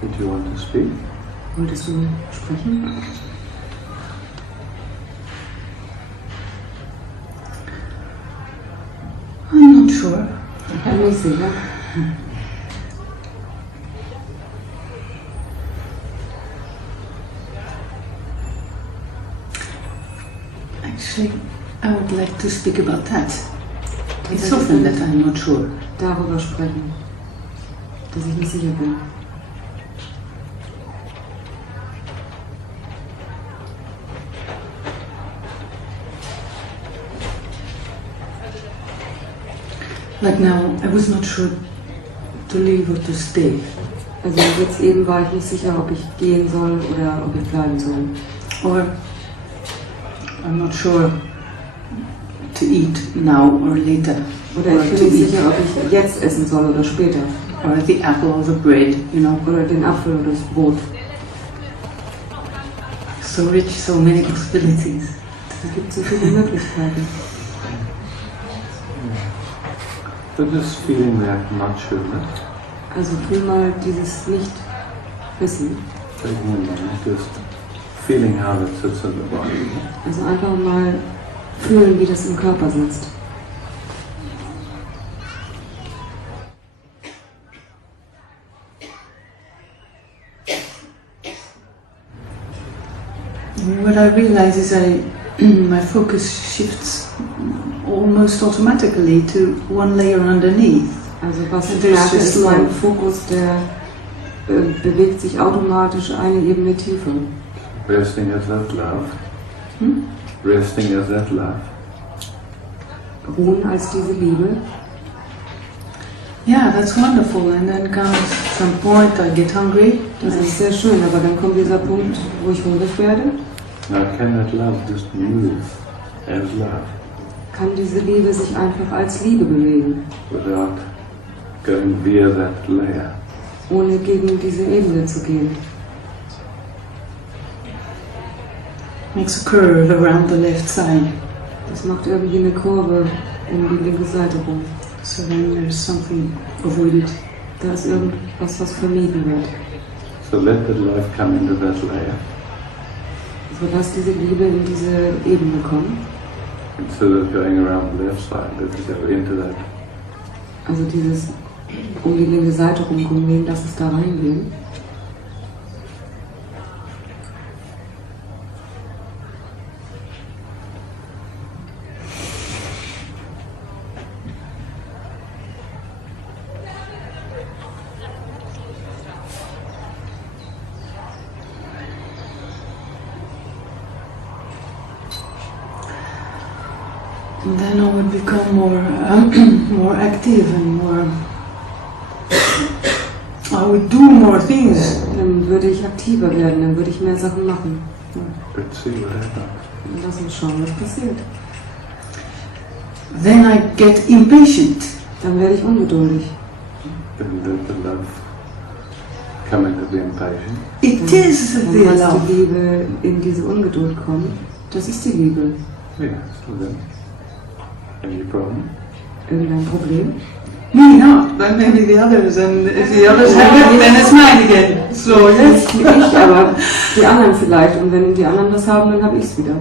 Did you want to speak? Wolltest du sprechen? I'm not sure. Ich bin nicht sicher. Actually, I would like to speak about that. It's often that I'm not sure. Darüber sprechen, dass ich nicht sicher bin. Like now, I was not sure to leave or to stay. Also jetzt eben war ich nicht sicher, ob ich gehen soll oder ob ich bleiben soll. Or I'm not sure to eat now or later. Oder ich bin nicht sicher, ob ich jetzt essen soll oder später. Or the apple or the bread, you know. Oder den Apfel oder das Brot. So rich, so many possibilities. Es gibt so viele Möglichkeiten. But this feeling that not sureness, Also fühl mal dieses Nicht-Wissen. taking a moment, just feeling how that sits in the body. Also einfach mal fühlen, wie das im Körper sitzt. What I realize is my focus shifts almost automatically to one layer underneath. Also was ich There's merke, just ist mein love. Fokus, der bewegt sich automatisch eine Ebene tiefer. Resting as that love. Resting as that love. Ruhen als diese Liebe. Yeah, that's wonderful. And then comes some point I get hungry. Das ist sehr schön, aber dann kommt dieser Punkt, wo ich hungrig werde. Now can that love just move as love Kann diese Liebe sich einfach als Liebe bewegen, without going via that layer? ohne gegen diese Ebene zu gehen. Makes a curve around the left side. Das macht irgendwie eine Kurve um die linke Seite rum. So then there's something avoided. Da ist irgendwas, was vermieden wird. So let that love come into that layer. So lass diese Liebe in diese Ebene kommen. Instead of going around the left side, let it go into that. Also dieses um die linke Seite rumgehen, lass es da reingehen. And then I would become more active and more. I would do more things. Dann würde ich aktiver werden, dann würde ich mehr Sachen machen. Let's see what happens. Und lass uns schauen, was passiert. Then I get impatient. Dann werde ich ungeduldig. Then let the love come into the impatience. It is Dann the lässt love. die Liebe in diese Ungeduld kommen. Das ist die Liebe. Yeah, so then. Any problem? Irgendein Problem? Me not, but maybe the others, and if the others have it, then it's mine again. Slowly. Nicht ich, aber die anderen vielleicht. Und wenn die anderen das haben, dann habe ich es wieder.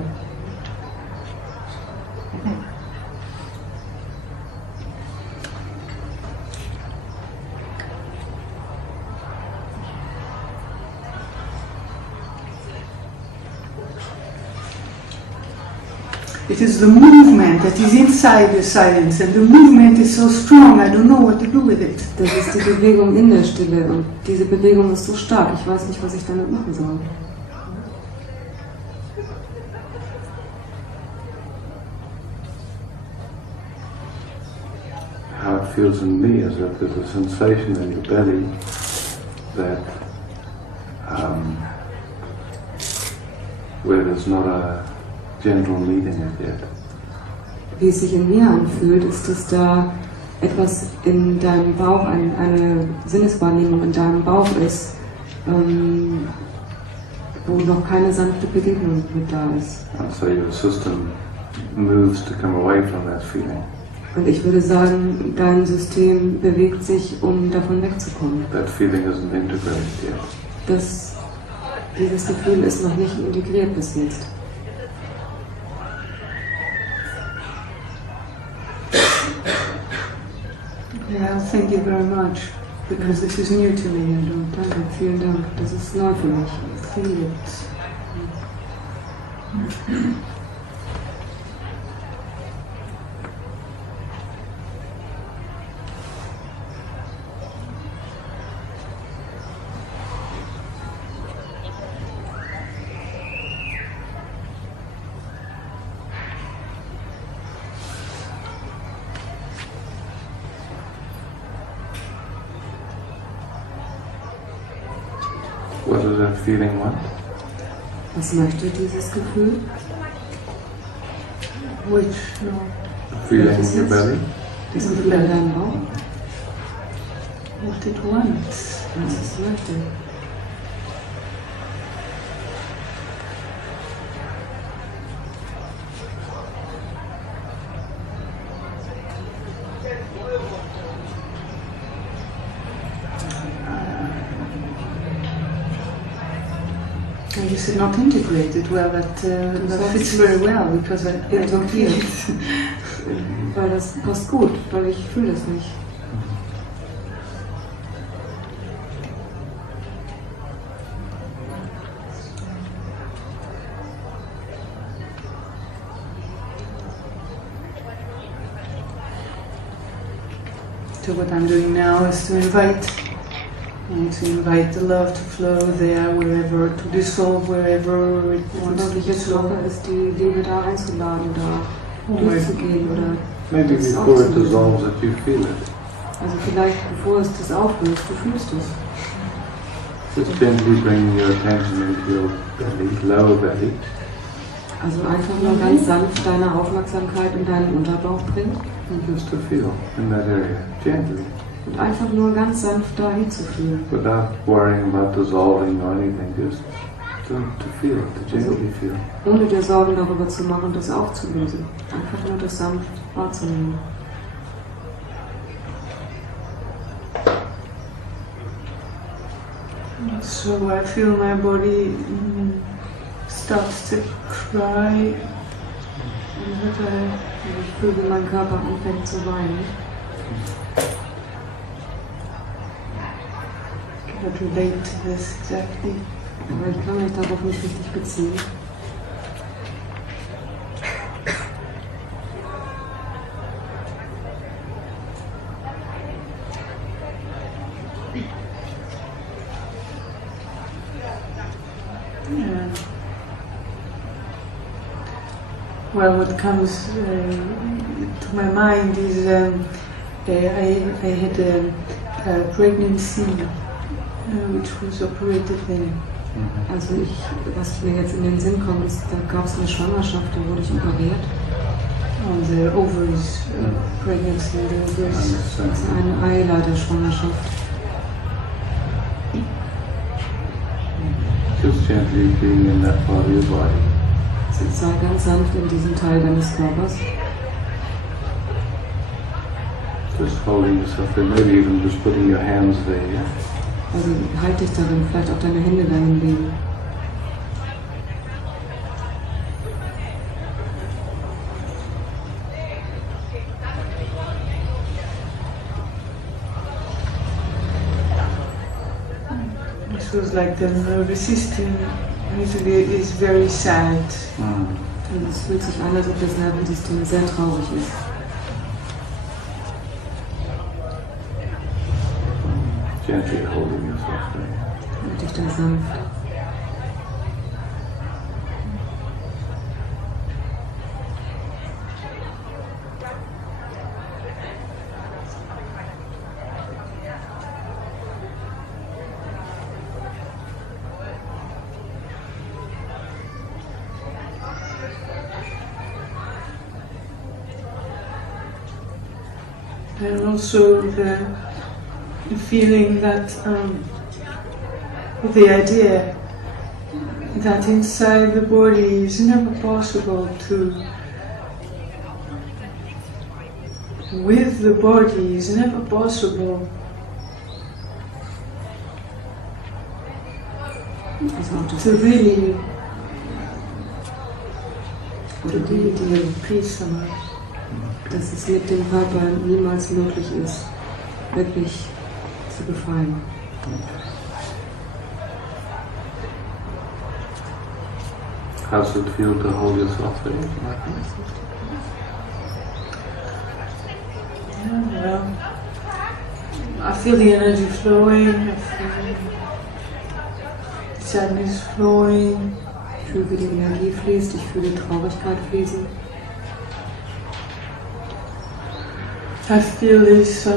It is the movement that is inside the silence, and the movement is so strong, I don't know what to do with it. Das ist die Bewegung in der Stille. Und diese Bewegung ist so stark, ich weiß nicht, was ich damit machen soll. How it feels in me is that there's a sensation in your belly that where there's not a gentle meeting it yet. Wie es sich in mir anfühlt, ist, dass da etwas in deinem Bauch, eine Sinneswahrnehmung in deinem Bauch ist, wo noch keine sanfte Begegnung mit da ist. And so your system moves to come away from that feeling. Und ich würde sagen, dein System bewegt sich, um davon wegzukommen. That feeling isn't integrated yet. Dieses Gefühl ist noch nicht integriert bis jetzt. Yeah, thank you very much, because this is new to me. Danke, vielen Dank. Das ist neu für mich. Feel it. What does that feeling want? Was möchte dieses Gefühl? Which, no. The feeling in your belly? Das Gefühl in deinem Bauch? What it wants. Was es möchte. And you said not integrated. Well, that fits very well, because I don't feel it. Weil das passt gut, weil ich fühle das nicht. So what I'm doing now is to invite the love to flow there, wherever, to dissolve wherever it wants Was to ich jetzt dissolve. mache, ist die Liebe da einzuladen, da durchzugehen oder Maybe das before it aufzulösen. dissolves that you feel it. Also vielleicht bevor es das auflöst, du fühlst es. Just gently bring your attention into your belly, lower belly. Also einfach nur ganz sanft deine Aufmerksamkeit in deinen Unterbauch bringen And just to feel in that area, gently, und einfach nur ganz sanft da hinzufühlen. without worrying about dissolving or anything, just to feel, to gently feel. Ohne dir Sorgen darüber zu machen, das aufzulösen. Einfach nur das sanft wahrzunehmen. So I feel my body starts to cry. Ich fühle, wie mein Körper anfängt zu weinen. I cannot relate to this exactly. Aber ich kann mich darauf nicht richtig beziehen. Yeah. Well, what comes to my mind is I had a pregnancy which was operated in. Also was mir jetzt in den Sinn kommt, ist, da gab es eine Schwangerschaft, da wurde ich operiert. On the ovaries, pregnancy in the ovaries. Das ist eine Eileiterschwangerschaft. Just gently being in that part of your body. Also sei ganz sanft in diesem Teil deines Körpers. Just holding yourself there, maybe even just putting your hands there. Yeah? Also halt dich darin, vielleicht auch deine Hände dahin legen. It feels like the nervous system is very sad. Und es fühlt sich an, als ob das Nervensystem sehr traurig ist. Gently holding yourself there. Halt dich da sanft. And also the feeling that the idea that inside the body is never possible to with the body is never possible. To really peace somehow. Dass es mit dem Körper niemals möglich ist, wirklich zu befreien. How does it feel to hold yourself there? Yeah, well, I feel the energy flowing, I feel sadness flowing. Ich fühle, wie die Energie fließt, ich fühle die Traurigkeit fließen. I feel this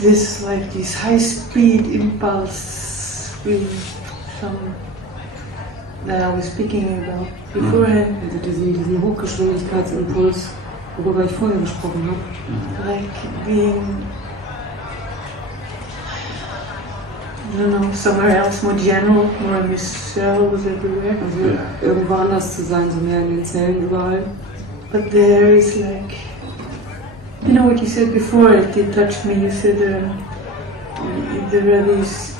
this high-speed impulse that I was speaking about beforehand. Also diesen Hochgeschwindigkeitsimpuls, worüber ich vorher gesprochen habe. Like being, I don't know, somewhere else, more general, more in these cells everywhere. Also irgendwo anders zu sein, so mehr in den Zellen überall. But there is like, you know what you said before, it touched me, you said there are these,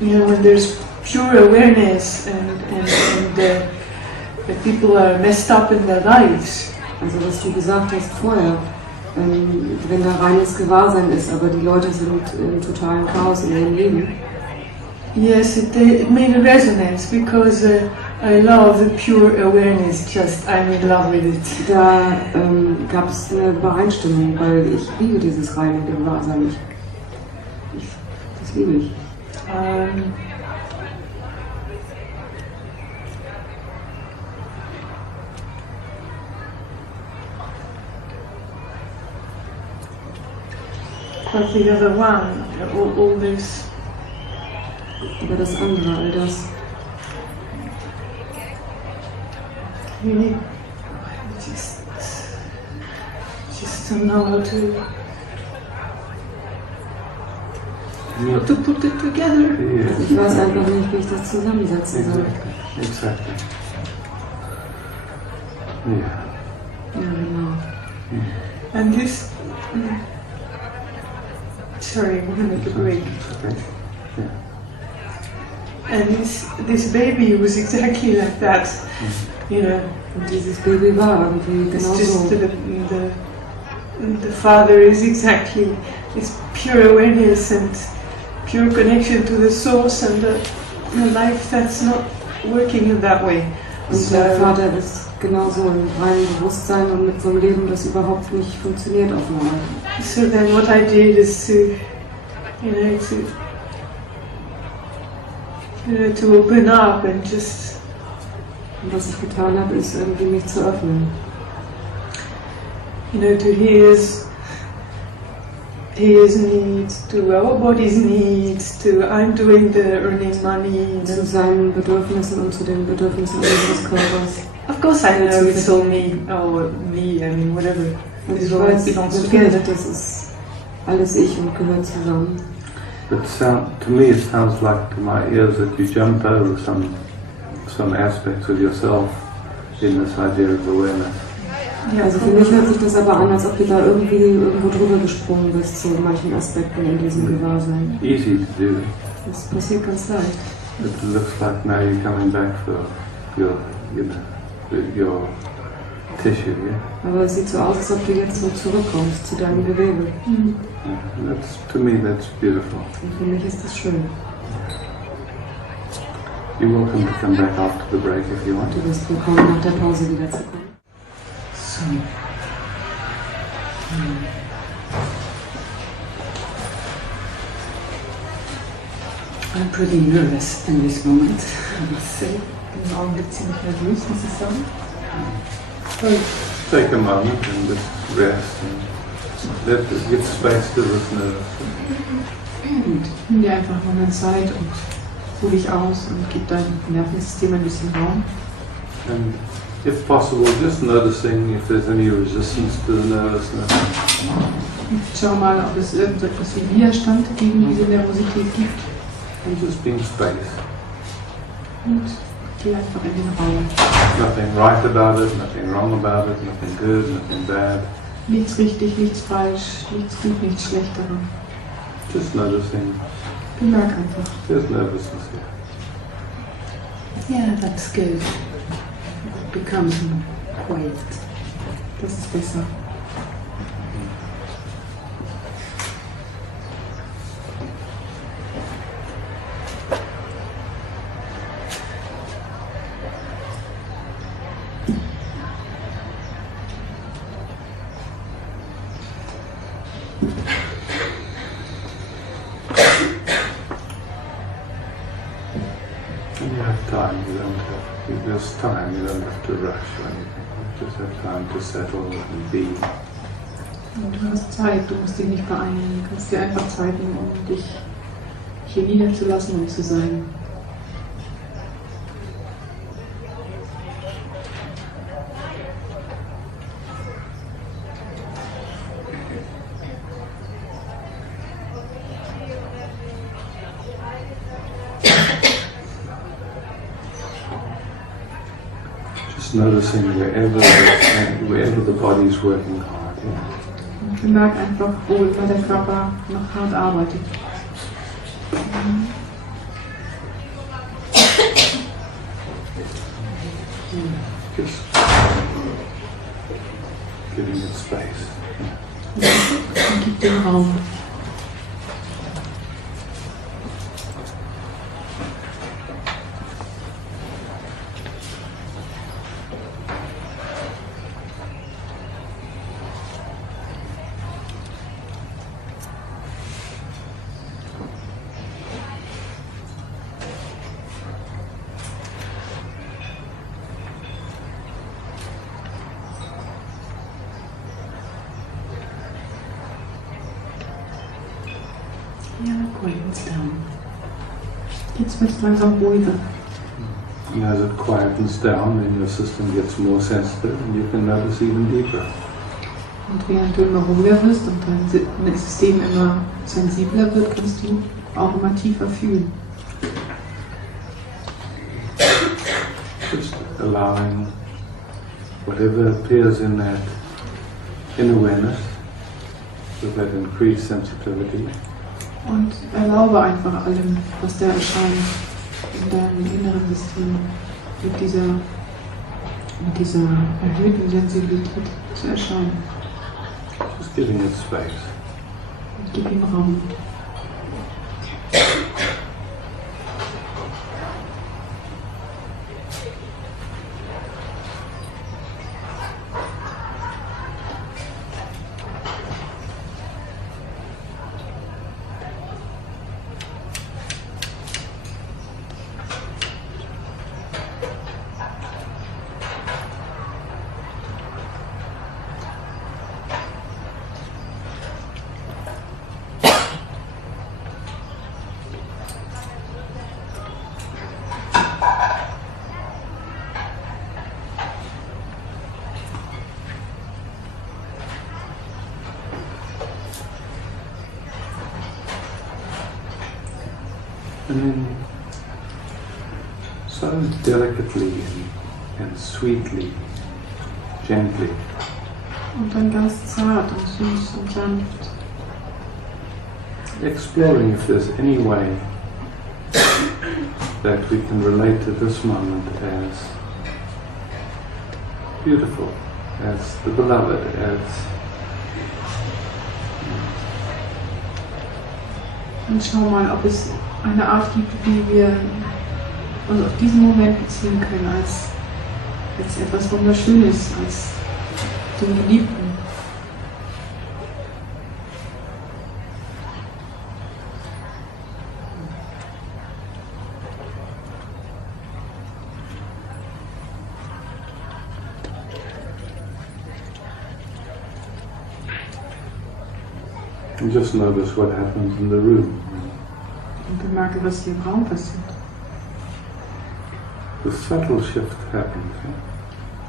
you know, when there's pure awareness and the people are messed up in their lives. Also was du gesagt hast vorher, wenn da reines Gewahrsein ist, aber die Leute sind im totalen Chaos in ihrem Leben. Yes, it made a resonance because I love the pure awareness, just I'm in love with it. Da gab es eine Übereinstimmung, weil ich liebe dieses reine Gewahrsein. Das liebe ich. But the other one, all this. Aber das andere, all das. Really, just don't know how to put it together. Also ich weiß einfach nicht, wie ich das zusammensetzen soll. Exactly. Yeah. Ja, genau. And this. Sorry, I'm gonna make a break. Okay. Yeah. And this baby was exactly like that, you know. Und dieses Baby war irgendwie It's genau just so. the father is exactly this pure awareness and pure connection to the source and the life that's not working in that way. Und der Vater ist genauso im reinen Bewusstsein und mit so einem Leben, das überhaupt nicht funktioniert auf eine Art. So then what I did is to open up and just. Und was ich getan habe, ist irgendwie mich zu öffnen. You know, to his needs, to our body's needs, to I'm doing the earning money. Zu seinen Bedürfnissen und zu den Bedürfnissen unseres Körpers. Of course I know it's all me, I mean whatever. Und ich weiß, natürlich, das ist alles ich und gehört zusammen. But to me it sounds like to my ears that you jumped over some aspects of yourself in this idea of awareness. Ja, also für mich hört sich das aber an, als ob du da irgendwo drüber gesprungen bist zu manchen Aspekten in diesem Gewahrsein. Easy to do. Das passiert ganz leicht. It looks like now you're coming back for your tissue, yeah? Aber es sieht so aus, als ob du jetzt so zurückkommst zu deinem Gewebe. Yeah, to me that's beautiful. Und für mich ist das schön. You're welcome to come back after the break if you want. Du bist willkommen, nach der Pause wiederzukommen. So. I'm pretty nervous in this moment, I must say. Im Augenblick ziemlich nervös, muss ich sagen. Take a moment and just rest and give space to this nerve. Und nimm dir einfach mal eine Zeit und ruh dich aus und gib deinem Nervensystem ein bisschen Raum. And if possible, just noticing if there's any resistance to the nervousness. Und schau mal, ob es irgendetwas wie Widerstand gegen diese Nervosität gibt. And just being space. Und Geh einfach in den Raum. Nothing right about it, nothing wrong about it, nothing good, nothing bad. Nichts richtig, nichts falsch, nichts gut, nichts schlecht daran. Just noticing. Bemerk einfach. There's nervousness here. Yeah, that's good. Becomes quiet. Das ist besser. And you have time, there's time, you don't have to rush or anything. You just have time to settle and be. Und du hast Zeit, du musst dich nicht beeilen. Du kannst dir einfach Zeit nehmen, um dich hier niederzulassen und zu sein. Just noticing wherever the body is working hard. Yeah. Und bemerk einfach, wo immer der Körper noch hart arbeitet. Just giving it space. Und gib den Raum. Ja, quietens down. Jetzt wird es langsam ruhiger. And as it quietens down, then your system gets more sensitive and you can notice even deeper. Und während du immer ruhiger wirst und dein System immer sensibler wird, kannst du auch immer tiefer fühlen. Just allowing whatever appears in that awareness, with that increased sensitivity. Und erlaube einfach allem, was da erscheint in deinem inneren System mit dieser erhöhten Sensibilität zu erscheinen. Just giving it space. Und gib ihm Raum. And then, so delicately and sweetly, gently, Und dann ganz zart und süß und sanft. exploring if there's any way that we can relate to this moment as beautiful, as the beloved, as Und schau mal, ob es eine Art gibt, wie wir uns auf diesen Moment beziehen können, als etwas Wunderschönes, als den Geliebten. and just notice what happens in the room. Und bemerke, was hier im Raum passiert. The subtle shift happens.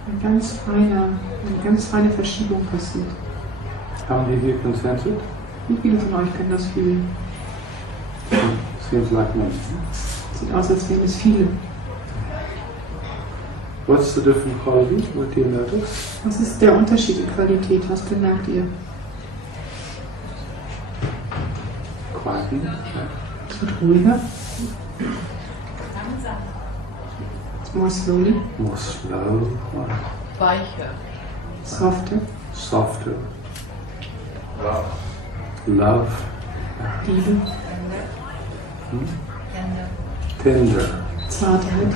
Eine ganz feine Verschiebung passiert. How many of you can sense it? Wie viele von euch können das fühlen? Seems like me. Sieht aus, als wären es viele. What's the different quality? What do you notice? Was ist der Unterschied in Qualität? Was bemerkt ihr? Quieten. Es wird ruhiger. It's more slowly. More slow. Weicher. Softer. Softer. Love. Liebe. Tender. Zartheit.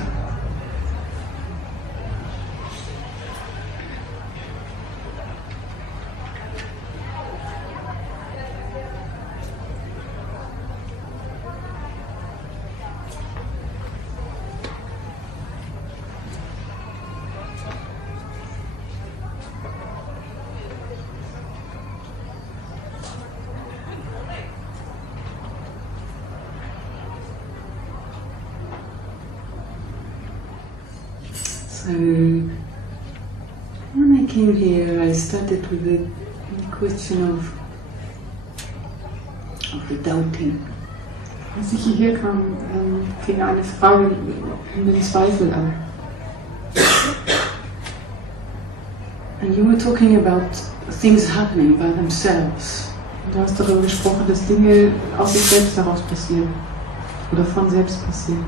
So, when I came here, I started with the question of the doubting. Als ich hierher kam, fing eine Frage mit dem Zweifel an. And you were talking about things happening by themselves. Und du hast darüber gesprochen, dass Dinge aus sich selbst heraus passieren. Oder von selbst passieren.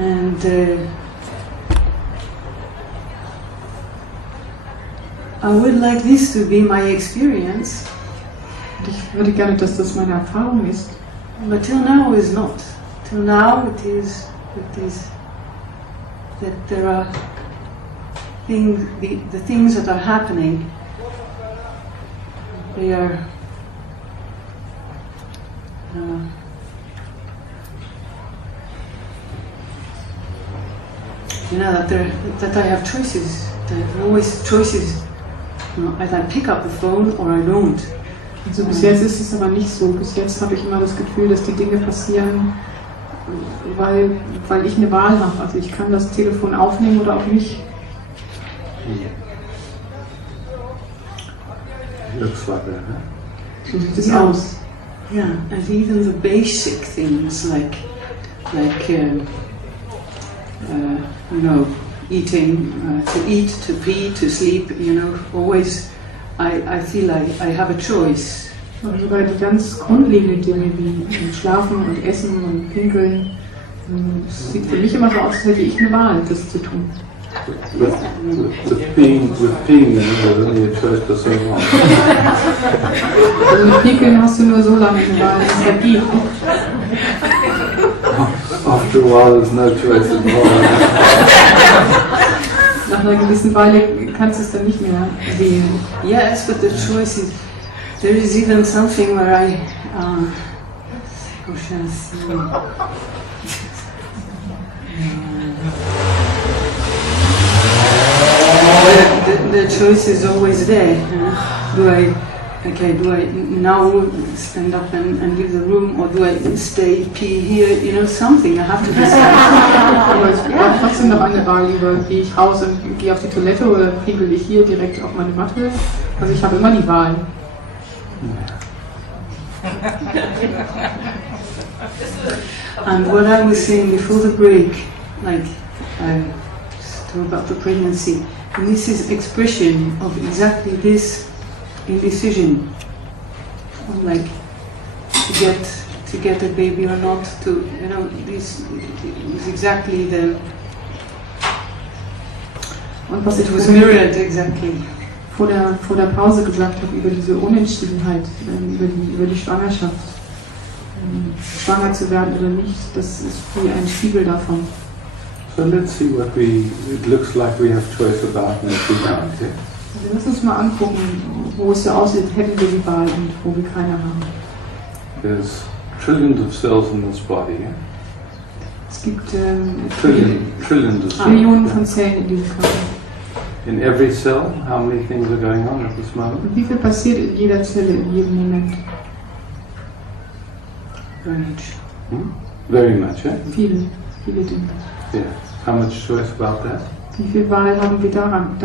And I would like this to be my experience. Und ich würde gerne, dass das meine Erfahrung ist. But till now is not. Till now it is that there are things, the things that are happening, they are that I have choices. There are always choices. Either I pick up the phone or I don't. Also bis jetzt ist es aber nicht so. Bis jetzt habe ich immer das Gefühl, dass die Dinge passieren, weil ich eine Wahl habe. Also ich kann das Telefon aufnehmen oder auch nicht. Looks like that, huh? So sieht es aus. Yeah, and even the basic things like eating, to eat, to pee, to sleep, always I feel I have a choice. Und sogar die ganz grundlegenden Dinge wie Schlafen und Essen und Pinkeln, es sieht für mich immer so aus, als hätte ich eine Wahl, das zu tun. With peeing, there's only a choice for so long. Also mit Pinkeln hast du nur so lange eine Wahl, bis es da geht. After a while, there's no choice at all. Nach einer gewissen Weile kannst du es dann nicht mehr wählen. Yes, but the choice is, there is even something where the choice is always there. Do I now stand up and leave the room, or do I stay, pee here? Something I have to decide. Aber es bleibt trotzdem noch eine Wahl über, gehe ich raus und gehe auf die Toilette oder pinkel ich hier direkt auf meine Matte. Also ich habe immer die Wahl. And what I was saying before the break, like I talk about the pregnancy, and this is expression of exactly this indecision, like to get a baby or not, this is exactly Und was ich it was mirrored exactly. vor der Pause gesagt habe über diese Unentschiedenheit, über die Schwangerschaft, schwanger zu werden oder nicht, das ist wie ein Spiegel davon. So let's see it looks like we have choice about and if we don't. Yeah? Also lass uns mal angucken, wo es so aussieht, hätten wir die Wahl und wo wir keine haben. There's trillions of cells in this body. Yeah? Es gibt Trillions of cells. Millionen von Zellen in diesem Körper. In every cell, how many things are going on at this moment? Und wie viel passiert in jeder Zelle in jedem Moment? Very much. Very much, yeah? Viele Dinge. Yeah. How much choice about that? Wie viel Wahl haben wir damit?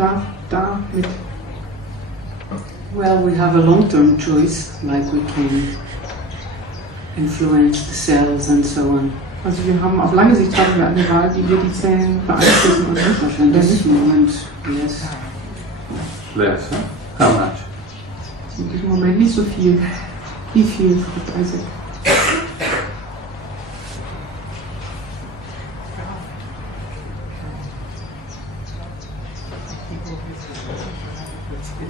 Well, we have a long-term choice, like we can influence the cells and so on. Also wir haben auf lange Sicht haben wir eine Wahl, wie wir die Zellen beeinflussen und nicht. But in this moment, yes. Less, huh? How much? In diesem Moment nicht so viel. Wie viel, fragt Isaac.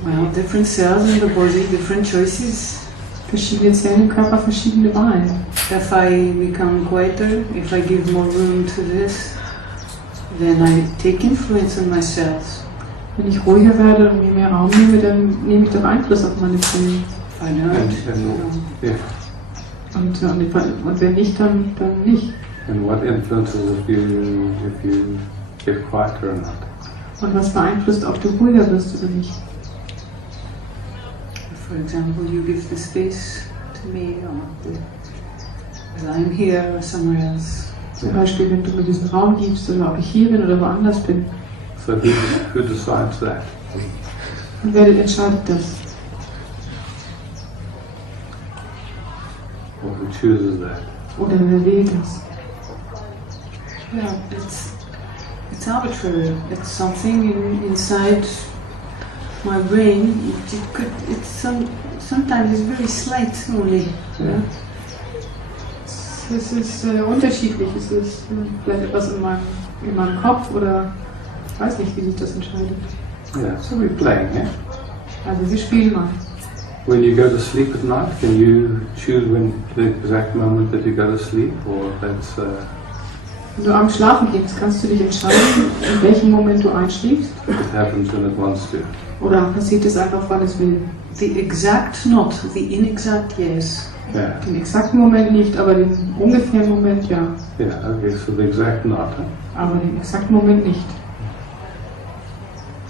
Well, different cells in the body, different choices. Verschiedene Zellen im Körper, verschiedene Wahlen. If I become quieter, if I give more room to this, then I take influence on my cells. Wenn ich ruhiger werde und mir mehr Raum nehme, dann nehme ich doch Einfluss auf meine Zellen. If I don't, Yeah. Und wenn nicht, dann nicht. And what influences if you get quieter or not? Und was beeinflusst, ob du ruhiger wirst oder nicht? For example, you give the space to me, or whether I'm here or somewhere else. Zum Beispiel, wenn du mir diesen Raum gibst, oder ob ich hier bin oder woanders bin. So who decides that? Und wer entscheidet das? Or who chooses that? Oder wer wählt das? Yeah, it's arbitrary. It's something inside my brain. Sometimes it's very slight only. Yeah? Es ist unterschiedlich. Es ist vielleicht etwas in meinem Kopf oder ich weiß nicht, wie sich das entscheidet. Yeah, so we're playing, yeah? Also wir spielen mal. When you go to sleep at night, can you choose when the exact moment that you go to sleep, or that's Wenn du abends schlafen gehst, kannst du dich entscheiden, in welchem Moment du einschläfst? it happens when it wants to? Oder passiert es einfach, wann es will? The exact not, the inexact yes. Yeah. Den exakten Moment nicht, aber den ungefähren Moment ja. Yeah. Okay. So the exact not. Huh? Aber den exakten Moment nicht.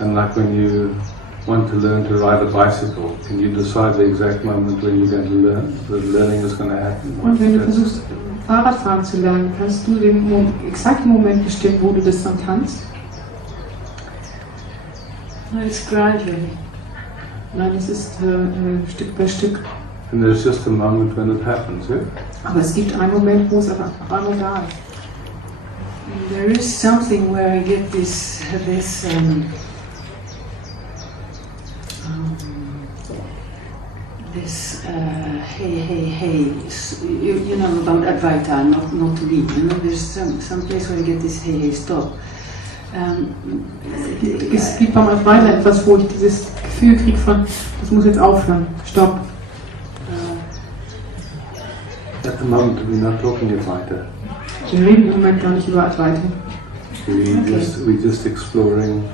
And like when you want to learn to ride a bicycle, can you decide the exact moment when you're going to learn? The learning is going to happen. Und wenn du versuchst, Fahrradfahren zu lernen, kannst du den exakten Moment bestimmen, wo du das dann kannst? No, it's gradually. Nein, es ist Stück bei Stück. And there's just a moment when it happens, yeah? Aber es gibt einen Moment, wo es einfach auf einmal da ist. There is something where I get this hey, you know about Advaita, not to leave. You know, there's some place where I get this hey, stop. Es gibt beim Advaita etwas, wo ich dieses Gefühl kriege von, das muss jetzt aufhören, stopp. At the moment we're not talking Advaita. Wir reden im Moment gar nicht über Advaita. We're just exploring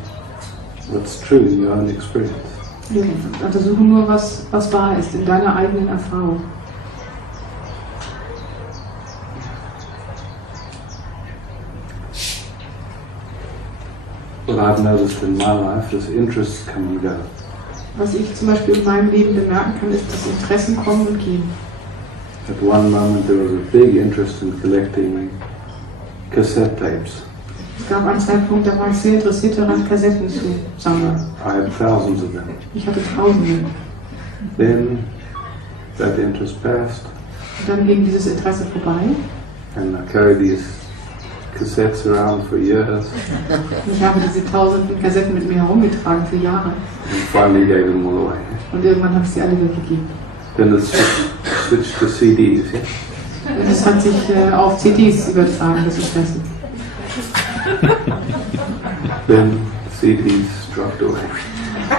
what's true in your own experience. Wir untersuchen nur, was wahr ist in deiner eigenen Erfahrung. What I've noticed in my life is interests come and go. Was ich zum Beispiel in meinem Leben bemerken kann, ist, dass Interessen kommen und gehen. At one moment there was a big interest in collecting cassette tapes. Es gab einen Zeitpunkt, da war ich sehr interessiert daran, Kassetten zu sammeln. I had thousands of them. Ich hatte Tausende. Then that interest passed, Und dann ging dieses Interesse vorbei. and I carried these cassettes around for years, Und ich habe diese Tausenden Kassetten mit mir herumgetragen für Jahre. and finally gave them all away. Und irgendwann habe ich sie alle weggegeben. Then it switched to CDs. Yeah? Und es hat sich auf CDs übertragen, das Interesse. Then CDs dropped away.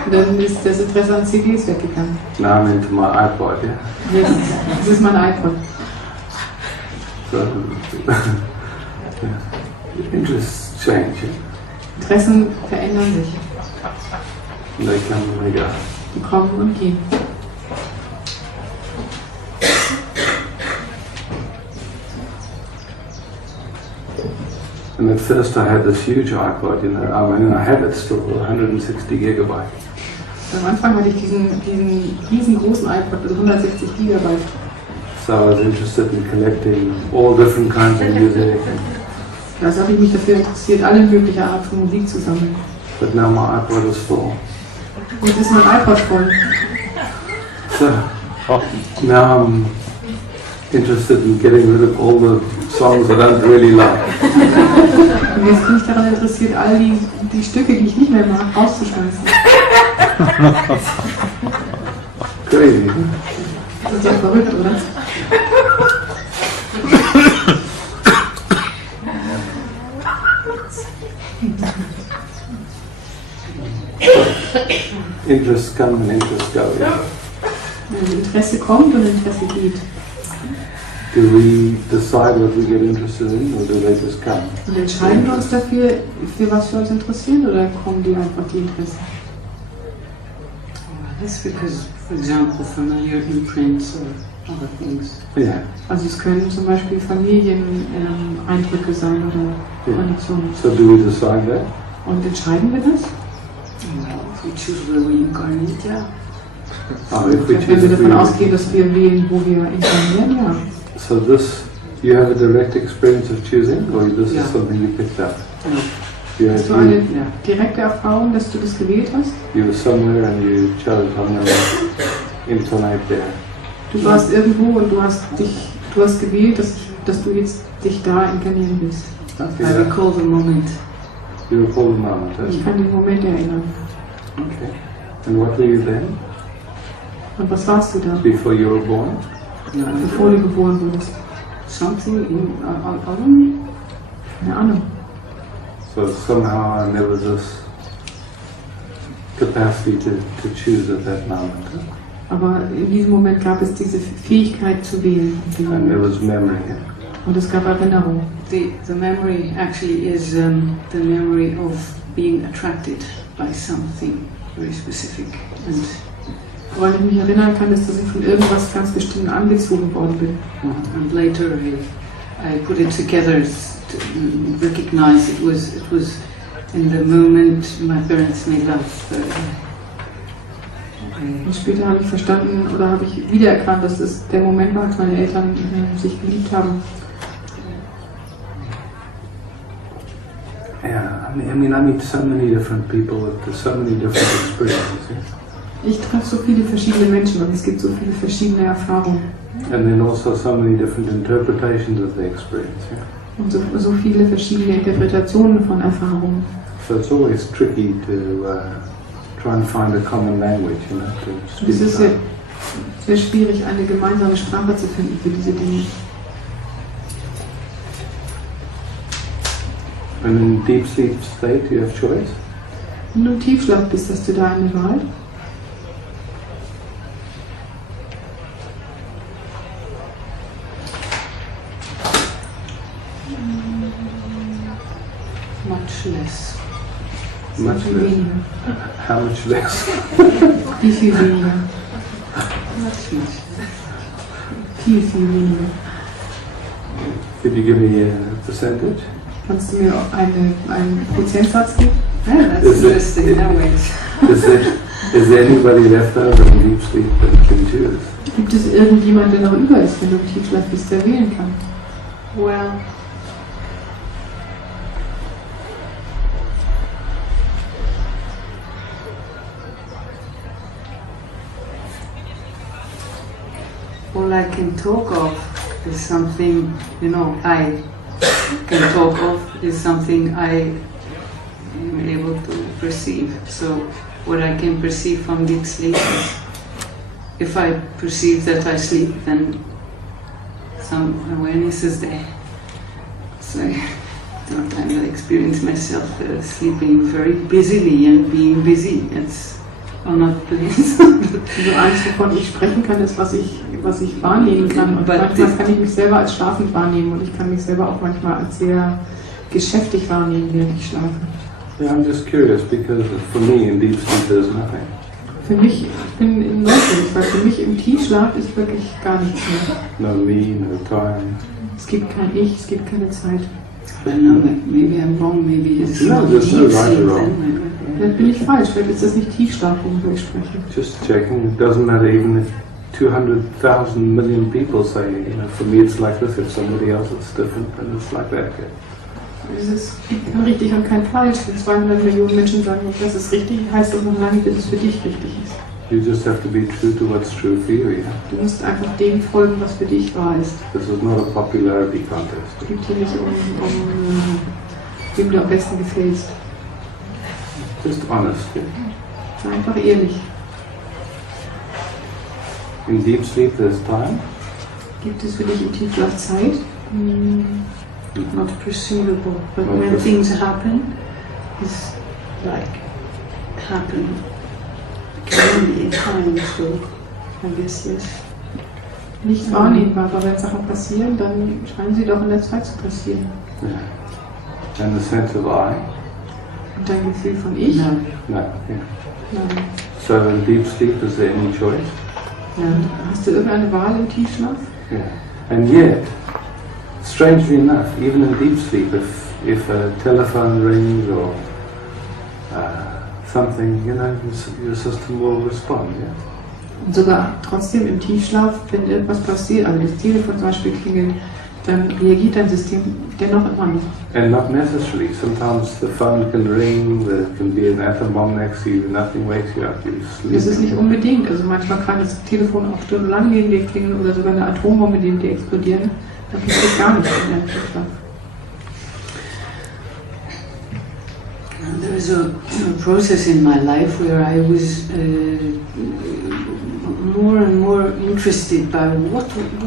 Und dann ist das Interesse an CDs weggegangen. Now I'm into my iPod. Yeah. Jetzt, das ist mein iPod. So yeah. Interests change. Yeah? Interessen verändern sich. And they come and they go. Die kommen und gehen. And at first I had this huge iPod, you know, I mean, I have it still, 160 gigabyte. Am Anfang hatte ich diesen riesengroßen iPod mit 160 Gigabyte. So I was interested in collecting all different kinds of music. Also habe ich mich dafür interessiert, alle mögliche Art von Musik zu sammeln. But now my iPod is full. Jetzt ist mein iPod voll. So, now I'm interested in getting rid of all the songs I don't really like. Und jetzt bin ich daran interessiert, all die Stücke, die ich nicht mehr mag, rauszuschmeißen. Crazy. Das ist ja verrückt, oder? Interest come and interest go. Yeah? Interesse kommt und Interesse geht. Do we decide what we get interested in, or do they just come? Und entscheiden wir uns dafür, für was wir uns interessieren, oder kommen die einfach die Interessen? That's because, for example, familiar imprints or other things. Yeah. Also es können zum Beispiel Familieneindrücke sein oder Konditionen. So do we decide that? Und entscheiden wir das? Well, if we choose where we incarnate, yeah. If we Wenn choose wir davon to ausgehen, dass wir wählen, wo wir inkarnieren, ja. So this, you have a direct experience of choosing, or this Yeah. is something you picked up? No. Hast du eine direkte Erfahrung, dass du das gewählt hast? You were somewhere and you chose, I'm going to intonate there. Du warst irgendwo und du hast gewählt, dass du jetzt dich da inkarnieren willst. Okay. I recall the moment. You recall the moment. Ich kann den Moment erinnern. Okay. And what were you then? Und was warst du da, Before you were born? No, bevor du geboren wurdest? something in Ahnung. Keine Ahnung. So somehow I never this capacity to choose at that moment. Aber in diesem Moment gab es diese Fähigkeit zu wählen. And there was memory. Und es gab Erinnerung. The memory actually is the memory of being attracted by something very specific. And Woran ich mich erinnern kann, ist, dass ich von irgendwas ganz bestimmten angezogen worden bin. and later I put it together to recognize it was in the moment my parents made love. Und später habe ich verstanden oder habe ich wiedererkannt, dass es der Moment war, als meine Eltern sich geliebt haben. Yeah, I mean, I meet so many different people with so many different experiences. Yeah? Ich treffe so viele verschiedene Menschen und es gibt so viele verschiedene Erfahrungen. And then also so many different interpretations of the experience. Yeah? Und so viele verschiedene Interpretationen von Erfahrungen. So it's always tricky to try and find a common language, you know, to Und es speak ist about. sehr schwierig, eine gemeinsame Sprache zu finden für diese Dinge. And in deep sleep state, you have choice. Wenn du im Tiefschlaf bist, hast du da eine Wahl. Much less. Much Viel less. weniger. How much less? Viel, viel weniger. Much. Viel, viel weniger. Could you give me a percentage? Kannst du mir einen Prozentsatz geben? Yeah, that's Is it- interesting. Now wait. Is there anybody left over in deep sleep that can choose? Gibt es irgendjemand, der noch über ist, wenn du im Tiefschlaf bist, der wählen kann? Well, all I can talk of is something, I can talk of is something I am able to perceive. So what I can perceive from deep sleep is, if I perceive that I sleep, then some awareness is there. So sometimes I experience myself sleeping very busily and being busy. It's not pleasant. Also eins, wovon ich sprechen kann, ist, was ich wahrnehmen kann. Und manchmal kann ich mich selber als schlafend wahrnehmen und ich kann mich selber auch manchmal als sehr geschäftig wahrnehmen, während ich schlafe. Yeah, I'm just curious because for me in deep sleep there's nothing. Für mich, ich bin neugierig, weil für mich im Tiefschlaf ist wirklich gar nichts mehr. No me, no time. Es gibt kein Ich, es gibt keine Zeit. I don't know, maybe I'm wrong, maybe it's No, not there's deep no right sleep or wrong. then. Vielleicht bin ich falsch, vielleicht ist das nicht Tiefschlaf, worüber ich spreche. Just checking. It doesn't matter even if 200,000 million people say, for me it's like this. If somebody else it's different, then it's like that. Es gibt kein richtig und kein falsch. Wenn 200 Millionen Menschen sagen, das ist richtig, heißt das noch lange, bis es für dich richtig ist. You just have to be true to what's true for you, yeah? Du musst einfach dem folgen, was für dich wahr ist. This is not a popularity contest. Es geht hier nicht wem du am besten gefällst. Just honest, yeah? Sei einfach ehrlich. In deep sleep there's time. Gibt es für dich im Tiefschlaf Zeit? Not perceivable, but Not when perceivable. things happen, it's like happen. Can be in time, so I guess yes. Nicht wahrnehmbar, aber wenn Sachen passieren, dann scheinen sie doch in der Zeit zu passieren. Yeah. And the sense of I? Und dein Gefühl von Ich? No, No, yeah. Nein. So in deep sleep is there any choice? no. Hast du irgendeine Wahl im Tiefschlaf? Yeah. And yet, strangely enough, even in deep sleep, if a telephone rings or something, you know, your system will respond, yeah? Und sogar trotzdem im Tiefschlaf, wenn irgendwas passiert, also das Telefon zum Beispiel klingelt, dann reagiert dein System dennoch immer noch. And not necessarily. Sometimes the phone can ring, there can be an atom bomb next to you, nothing wakes you up, you sleep. Das ist nicht unbedingt, also manchmal kann das Telefon auch stundenlang neben dir klingeln oder sogar eine Atombombe neben dir explodieren. Dann passiert gar nichts in deinem Tiefschlaf. There was a process in my life where I was more and more interested by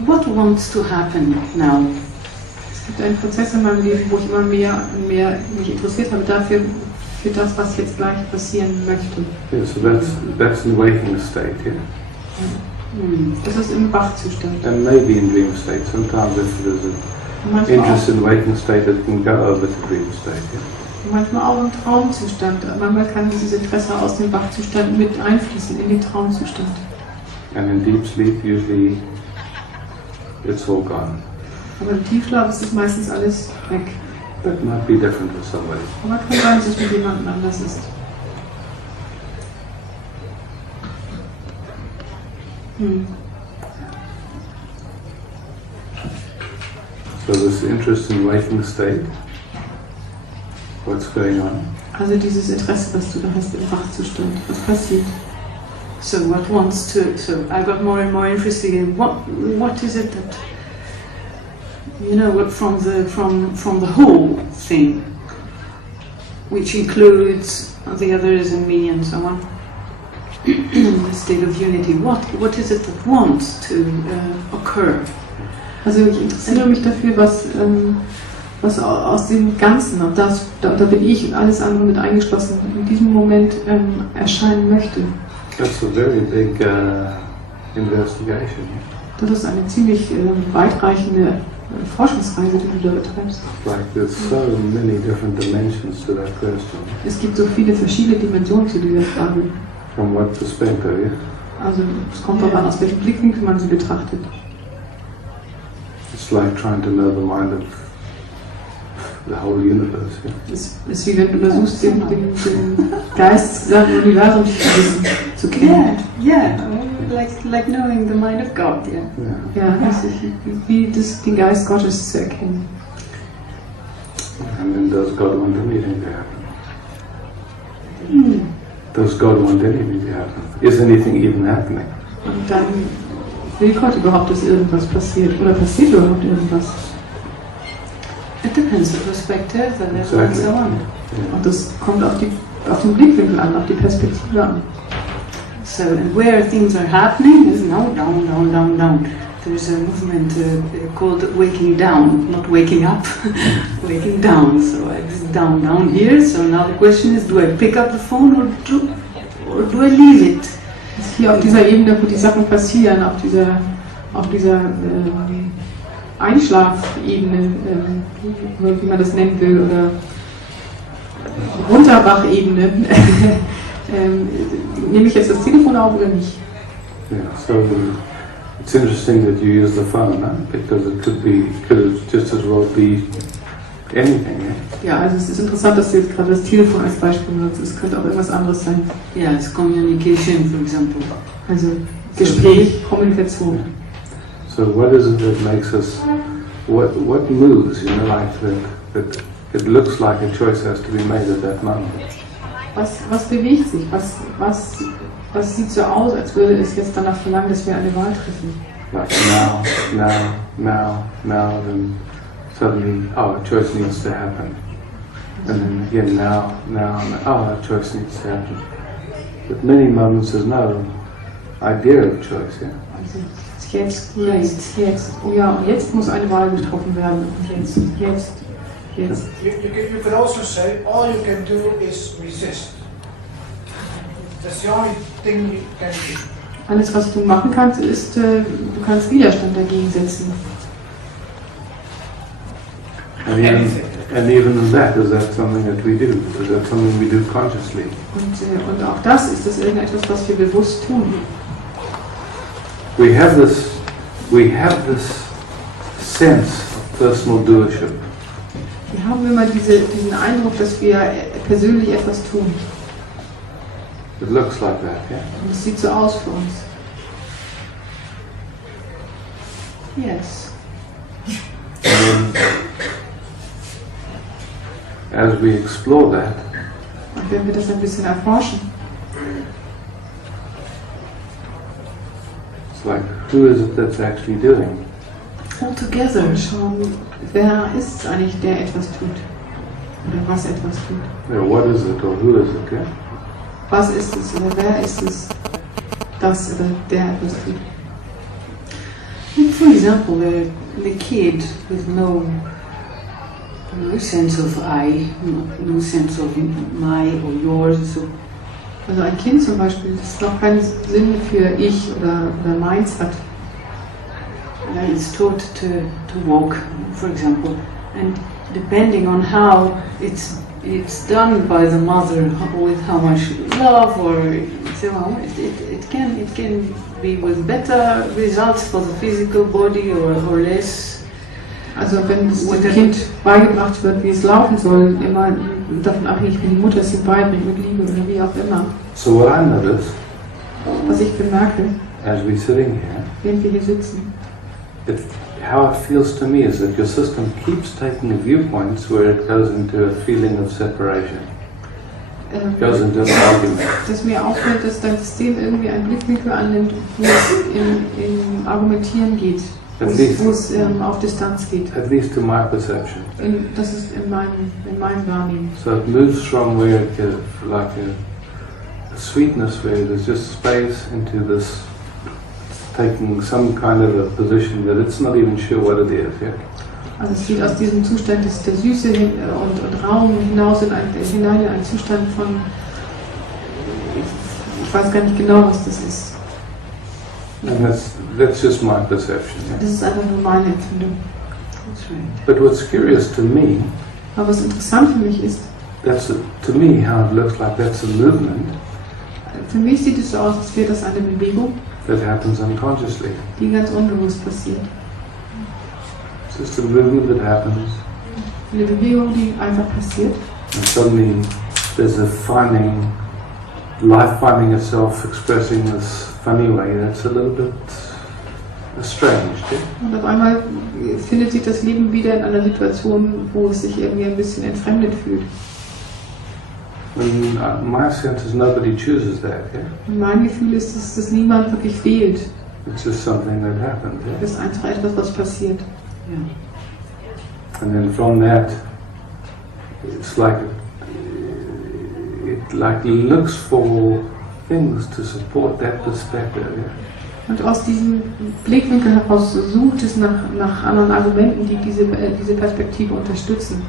what wants to happen now. Es gibt einen Prozess in meinem Leben, wo ich immer mehr und mehr mich interessiert habe dafür, für das, was jetzt gleich passieren möchte. Yeah, so that's in waking state, yeah? Das ist im Wachzustand. And maybe in dream state. Sometimes if there's Und an interest in waking state, it can go over to dream state, yeah? manchmal auch im Traumzustand. Manchmal kann dieses Interesse aus dem Wachzustand mit einfließen in den Traumzustand. And in deep sleep, usually it's all gone. Aber im Tiefschlaf ist es meistens alles weg. That might be different for somebody. Aber kann sein, dass es mit jemandem anders ist. So this interest in waking state, what's going on? Also dieses Interesse, was du da hast im Wachzustand, was passiert? So I got more and more interested in what is it that, you know, what from the whole thing, which includes the others and me and so on. The state of unity. What is it that wants to occur? Also ich interessiere mich dafür, was aus dem Ganzen, und da bin ich und alles andere mit eingeschlossen, in diesem Moment erscheinen möchte. That's a very big investigation. Das ist eine ziemlich weitreichende Forschungsreise, die du da betreibst. Like there's so many different dimensions to that question. Es gibt so viele verschiedene Dimensionen zu dieser Frage. From what perspective, yeah? Also es kommt darauf an, aus welchem Blickwinkel man sie betrachtet. It's like trying to know the mind of the whole universe, yeah? Es ist wie wenn du versuchst, den Geist des gesamten Universums zu kennen. Yeah, like knowing the mind of God, yeah. Yeah. Ja, das ist wie den Geist Gottes zu erkennen. And then does God want anything to happen? Does God want anything to happen? Is anything even happening? Und dann will Gott überhaupt, dass irgendwas passiert? Oder passiert überhaupt irgendwas? It depends on the perspective and Exactly. so on. Yeah. Und das kommt auf den Blickwinkel an, auf die Perspektive an. So, and where things are happening is now down. There's a movement called waking down, not waking up, waking down. So it's down here. So now the question is, do I pick up the phone or do I leave it? Das ist hier auf dieser Ebene, wo die Sachen passieren, auf dieser Einschlafebene, wie man das nennen will, oder Runterwachebene. Nehme ich jetzt das Telefon auf oder nicht? Yeah, so it's interesting that you use the phone, huh? Because it could just as well be anything. Yeah? Ja, also es ist interessant, dass du jetzt gerade das Telefon als Beispiel benutzt. Es könnte auch irgendwas anderes sein. Yeah, it's communication, for example. Also Gespräch, Kommunikation. So what is it that makes us? What moves? You know, like that it looks like a choice has to be made at that moment. Was bewegt sich? Was es sieht so aus, als würde es jetzt danach verlangen, dass wir eine Wahl treffen. Like now, then suddenly, oh, a choice needs to happen. And then again, now, oh, a choice needs to happen. But many moments there's no idea of choice, yeah? Also jetzt, oh ja, und jetzt muss eine Wahl getroffen werden. Und jetzt. You could also say all you can do is resist. That's the only thing you can do. Alles, was du machen kannst, ist, du kannst Widerstand dagegen setzen. And even that, is that something that we do? Is that something we do consciously? Und auch das, ist das irgendetwas, was wir bewusst tun? We have this sense of personal doership. Wir haben immer diesen Eindruck, dass wir persönlich etwas tun. It looks like that, yeah? Und es sieht so aus für uns. Yes. And then, as we explore that, Und wenn wir das ein bisschen erforschen, it's like, who is it that's actually doing? altogether schauen, wer ist es eigentlich, der etwas tut? Oder was etwas tut? Yeah, what is it or who is it, yeah? Was ist es oder wer ist es, das oder der etwas tut? For example, the kid with no sense of I, no sense of my or yours. So Also ein Kind zum Beispiel, das noch keinen Sinn für ich oder meins hat. it's taught to walk, for example, and depending on how it's done by the mother with how much love or so on, it can be with better results for the physical body or less. Also wenn das dem Kind beigebracht wird, wie es laufen soll, immer davon abhängig, wie die Mutter es ihm beibringt, mit Liebe oder wie auch immer. So what I notice, Was ich bemerke, as we're sitting here, während wir hier sitzen, how it feels to me is that your system keeps taking viewpoints where it goes into a feeling of separation, goes into an argument. dass mir auffällt, dass dein System irgendwie einen Blickwinkel annimmt, wo es in Argumentieren geht, wo es auf Distanz geht. At least to my perception. Das ist in meinem Wahrnehmen. So it moves from where it is like a sweetness where there's just space into this taking some kind of a position that it's not even sure what it is, yeah? Also es geht aus diesem Zustand der Süße und Raum hinaus hinein in einen Zustand von, ich weiß gar nicht genau, was das ist. And that's just my perception. Yeah? Das ist einfach nur meine Empfindung. That's right. But what's curious to me, Aber was interessant für mich ist, to me how it looks like that's a movement für mich sieht es so aus, als wäre das eine Bewegung, that happens unconsciously. die ganz unbewusst passiert. It's just a movement that happens, Eine Bewegung, die einfach passiert. and suddenly there's life finding itself expressing this funny way that's a little bit strange. Yeah? Und auf einmal findet sich das Leben wieder in einer Situation, wo es sich irgendwie ein bisschen entfremdet fühlt. And my sense is nobody chooses that. Yeah? Und mein Gefühl ist, dass niemand wirklich wählt. It's just something that happens. Yeah? Es ist einfach etwas, was passiert. Yeah. And then from that, it's like it like looks for things to support that perspective. Yeah? Und aus diesem Blickwinkel heraus sucht es nach anderen Argumenten, die diese Perspektive unterstützen.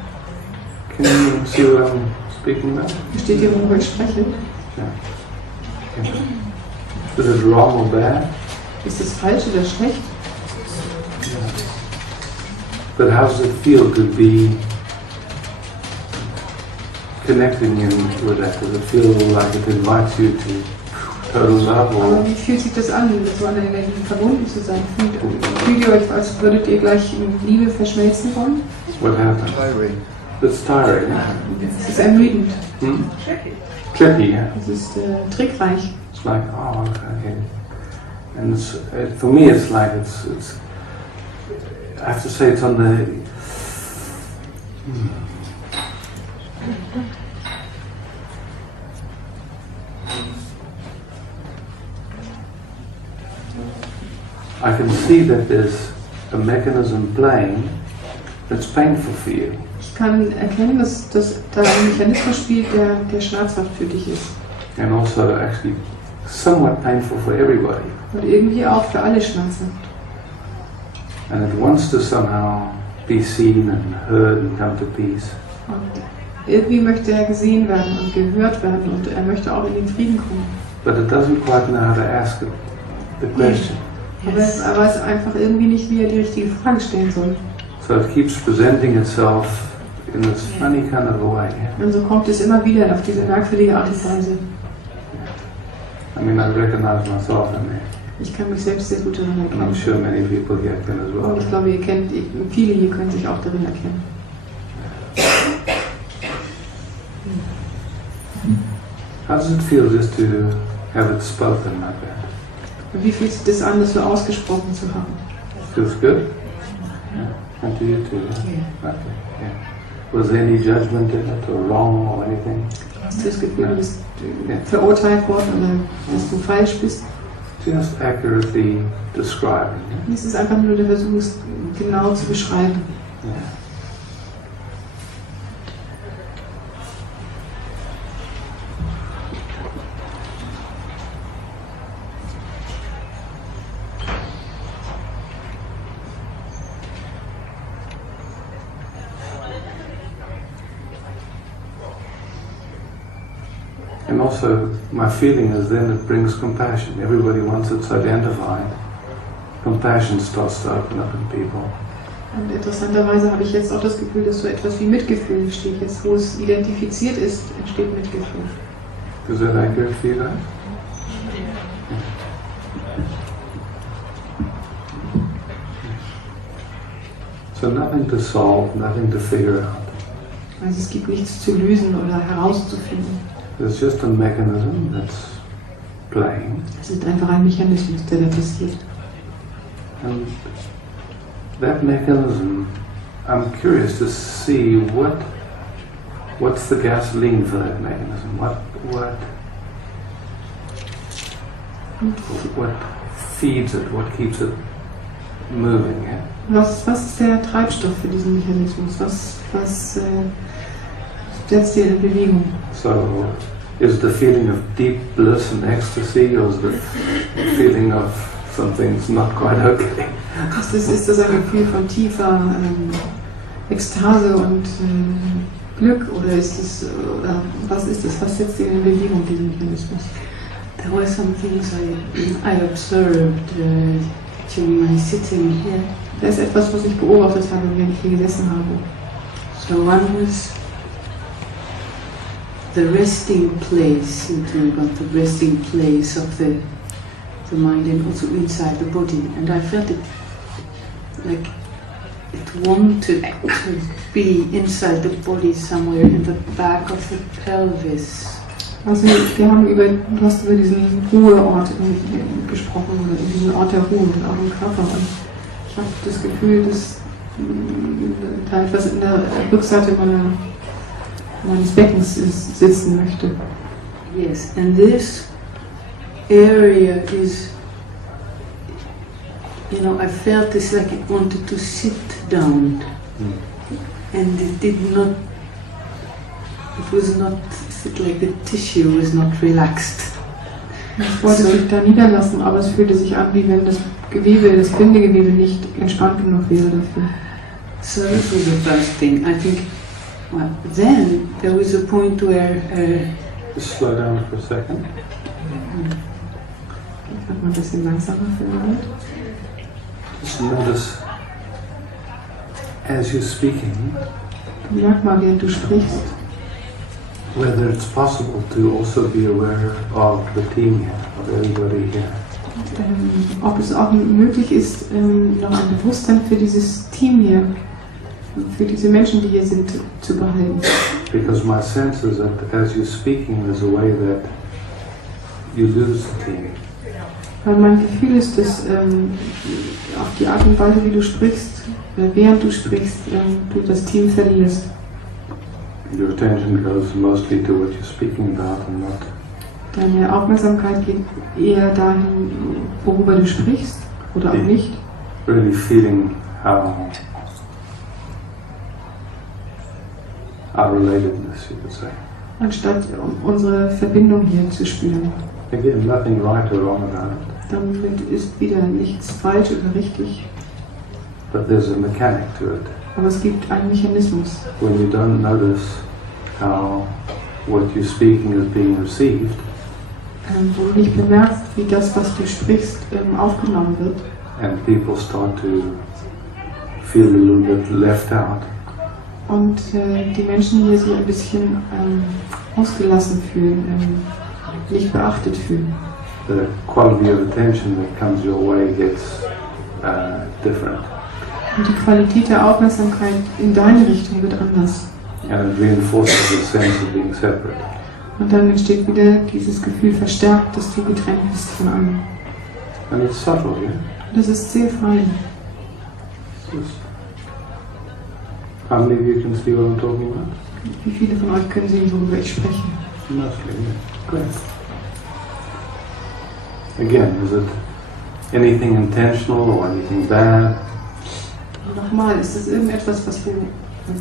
Can you see what I'm speaking about? Versteht ihr, worüber ich spreche? Yeah. Is it wrong or bad? Ist es falsch oder schlecht? But how does it feel to be connecting in with that? Does it feel like it invites you to total love? Aber Or wie fühlt sich das an, mit so einer Energie verbunden zu sein? Fühlt ihr euch, als würdet ihr gleich in Liebe verschmelzen wollen? what happens? Tiring. It's tiring. Es ist ermüdend. Tricky, yeah? Es ist trickreich. It's like, oh, okay. And for me, it's like it's. I have to say, it's on the. can see that there's a mechanism playing that's painful for you. Ich kann erkennen, dass da ein Mechanismus spielt, der schmerzhaft für dich ist. And also actually somewhat painful for everybody. Und irgendwie auch für alle schmerzhaft. And it wants to somehow be seen and heard and come to peace. Und irgendwie möchte er gesehen werden und gehört werden und er möchte auch in den Frieden kommen. But it doesn't quite know how to ask it, the question. Aber es weiß einfach irgendwie nicht, wie er die richtige Frage stellen soll. So it keeps presenting itself in this funny kind of a way. Und so kommt es immer wieder auf diese merkwürdige Art und Weise. I mean, I recognize myself in there. Ich kann mich selbst sehr gut darin And I'm erkennen. sure many people here can as well. Und ich glaube, viele hier können sich auch darin erkennen. How does it feel just to have it spoken like that? Und wie fühlt sich das an, das so ausgesprochen zu haben? Feels good? Yeah. And to you too? Yeah. Okay. Yeah. Was there any judgment in it or wrong or anything? Hast du das Gefühl, du bist verurteilt worden oder dass du falsch bist? Just accurately describing. Es ist einfach nur der Versuch, es genau zu beschreiben. Yeah. And also, my feeling is then it brings compassion. Everybody, once it's identified, compassion starts to open up in people. Und interessanterweise habe ich jetzt auch das Gefühl, dass so etwas wie Mitgefühl entsteht. Jetzt, wo es identifiziert ist, entsteht Mitgefühl. Is that accurate for you guys? So nothing to solve, nothing to figure out. Also es gibt nichts zu lösen oder herauszufinden. There's just a mechanism that's playing. Es ist einfach ein Mechanismus, der da passiert. And that mechanism, I'm curious to see what's the gasoline for that mechanism? What feeds it? What keeps it moving? Yeah? Was ist der Treibstoff für diesen Mechanismus? Was setzt dir in Bewegung? So, is the feeling of deep bliss and ecstasy, or is the feeling of something's not quite okay? Ist das ein Gefühl von tiefer Ekstase und Glück oder was ist es? Was setzt dir in Bewegung, diesen Mechanismus? There were some things I observed during my sitting here. Da ist etwas, was ich beobachtet habe, während ich hier gesessen habe. So one was the resting place, in terms of the resting place of the mind and also inside the body. And I felt it like it wanted to be inside the body somewhere in the back of the pelvis. Also du hast über diesen Ruheort gesprochen oder in diesen Ort der Ruhe und auch im Körper. Und ich habe das Gefühl, dass da etwas in der Rückseite meines Beckens sitzen möchte. Yes, and this area is, I felt this like it wanted to sit down, and it was not like the tissue was not relaxed. Es wollte sich da niederlassen, aber es fühlte sich an, wie wenn das Bindegewebe nicht entspannt genug wäre dafür. So this was the first thing. I think. Well, then there was a point where. Just slow down for a second. Ich mach mal ein bisschen langsamer für einen Moment. Just notice as you're speaking. Merk mal, während du sprichst. Whether it's possible to also be aware of the team here, of everybody here. Ob es auch möglich ist, noch ein Bewusstsein für dieses Team hier, für diese Menschen, die hier sind, zu behalten. Because my sense is that as you're speaking, there's a way that you lose the team. Weil mein Gefühl ist, dass auf die Art und Weise, wie du sprichst, während du sprichst, du das Team verlierst. Your attention goes mostly to what you're speaking about and not. Deine Aufmerksamkeit geht eher dahin, worüber du sprichst. oder auch nicht. Really feeling how our relatedness, you could say. Anstatt unsere Verbindung hier zu spüren. Again, nothing right or wrong about it, Damit ist wieder nichts falsch oder richtig, but there's a mechanic to it. aber es gibt einen Mechanismus. When you don't notice how what you're speaking is being received, Wo du nicht bemerkst, wie das, was du sprichst, aufgenommen wird. and people start to feel a little bit left out, Und die Menschen hier sich ein bisschen ausgelassen fühlen, nicht beachtet fühlen. the quality of attention that comes your way gets different, Und die Qualität der Aufmerksamkeit in deine Richtung wird anders. and it reinforces the sense of being separate. Und dann entsteht wieder dieses Gefühl verstärkt, dass du getrennt bist von anderen. And it's subtle, yeah? Und das ist sehr fein. How many of you can see what I'm talking about? Wie viele von euch können sehen, worüber ich spreche? Mostly, yeah. Great. Again, is it anything intentional or anything bad? Und nochmal, ist das irgendetwas, was du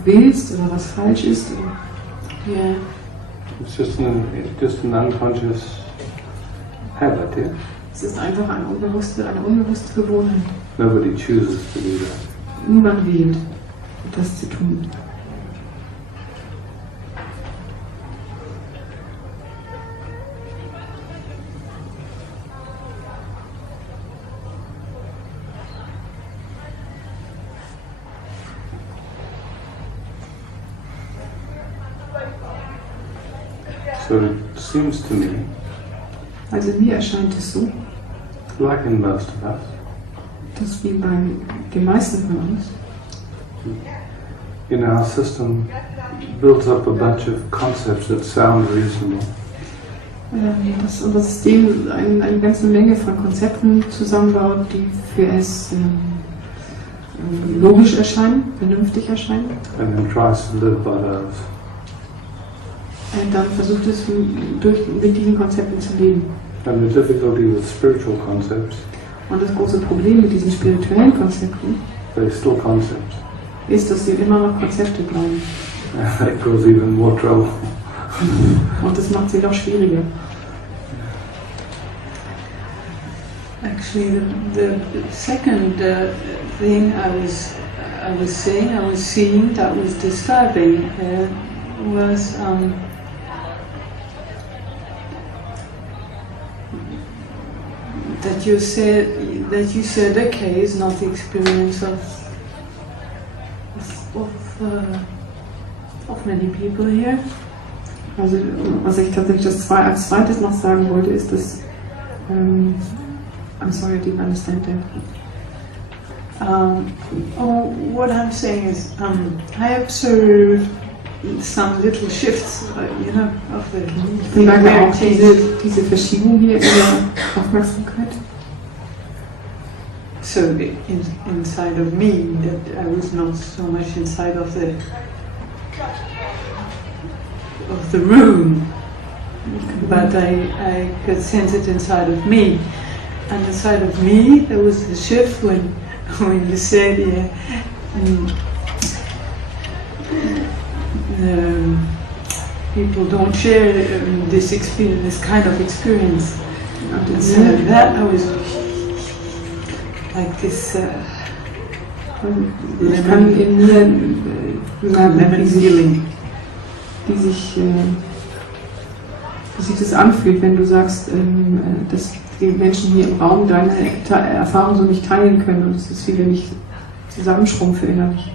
willst oder was falsch ist? Yeah. It's just an unconscious habit, yeah? Es ist einfach eine unbewusste Gewohnheit. Nobody chooses to do that. Niemand wählt, das zu tun. So it seems to me, Also mir erscheint es so, like in most of us, dass wie bei den meisten von uns our system builds up a bunch of concepts that sound reasonable, dass unser System eine ganze Menge von Konzepten zusammenbaut, die für es logisch erscheinen, vernünftig erscheinen. and then tries to live by those. Und dann versucht es mit diesen Konzepten zu leben. And the difficulty with spiritual concepts, Und das große Problem mit diesen spirituellen Konzepten they're still concepts. ist, dass sie immer noch Konzepte bleiben. That causes even more trouble. Und das macht sie noch schwieriger. Actually, the second thing I was seeing that was disturbing was that you said okay, it's not the experience of many people here. Also was ich tatsächlich als zweites noch sagen wollte, ist, dass I'm sorry, I didn't understand that. What I'm saying is, I observed some little shifts, of the Ich bemerke auch diese Verschiebung hier in der Aufmerksamkeit. So inside of me, that I was not so much inside of the room, but I could sense it inside of me. And inside of me, there was a shift when you said, people don't share this experience, this kind of experience. And so that I was like this Ich kann in mir bemerken, lemon feeling. wie sich das anfühlt, wenn du sagst, dass die Menschen hier im Raum deine Erfahrung so nicht teilen können und es ist wie wenn ich zusammenschrumpfe innerlich.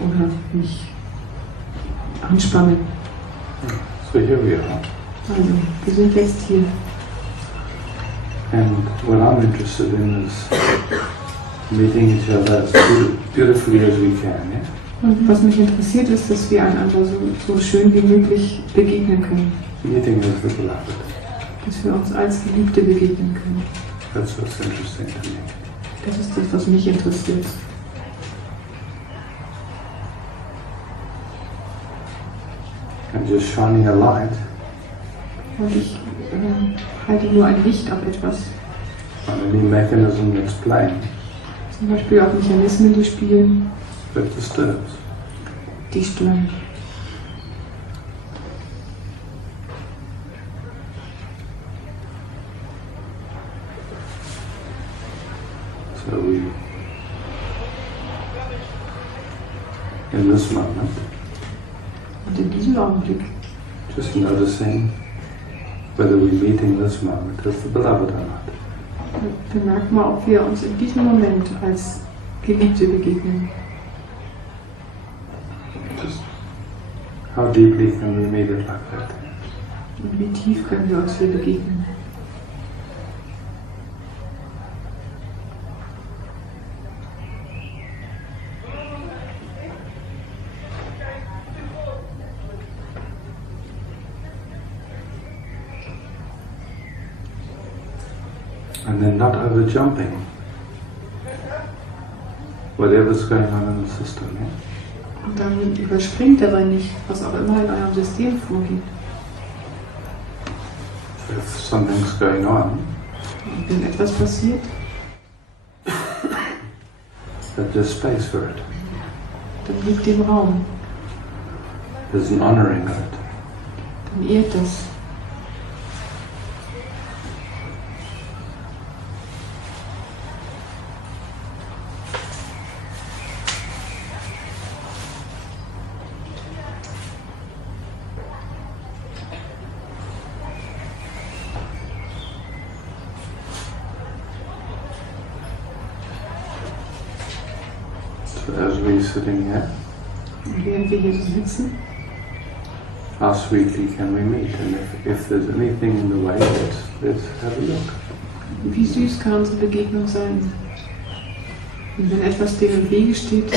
Oder mich anspanne. So here we are. Also, wir sind jetzt hier. And what I'm interested in is meeting each other as beautifully as we can, yeah? Und was mich interessiert ist, dass wir einander so schön wie möglich begegnen können. Meeting as the beloved. Dass wir uns als Geliebte begegnen können. That's what's interesting to me. Das ist das, was mich interessiert. And just shining a light Und ich halte nur ein Licht auf etwas. On any mechanism that's playing, Zum Beispiel auf Mechanismen, die spielen, that disturbs. die stören. So we, in this moment, Und in diesem Augenblick just noticing whether we're meeting this moment as the beloved or not. bemerken wir, ob wir uns in diesem Moment als Geliebte begegnen. Just how deeply can we meet it like that? Und wie tief können wir uns hier begegnen. And then not over jumping whatever's going on in the system. Yeah? Und dann überspringt dabei nicht, was auch immer in eurem System vorgeht. If something's going on, Und wenn etwas passiert, that there's space for it. dann gibt dem Raum, There's an honoring of it. dann ehrt das. So as we're sitting here, Und während wir hier so sitzen, how sweetly can we meet? And if there's anything in the way, let's have a look. wie süß kann unsere Begegnung sein. Und wenn etwas dem im Wege steht,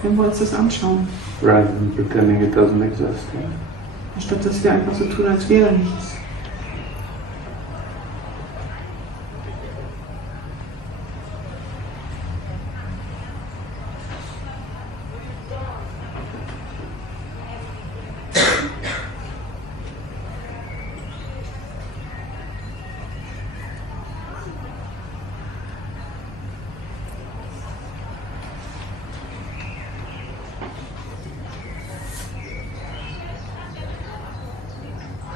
können wir uns das anschauen, Rather than pretending it doesn't exist. Yeah? anstatt dass wir einfach so tun, als wäre nichts.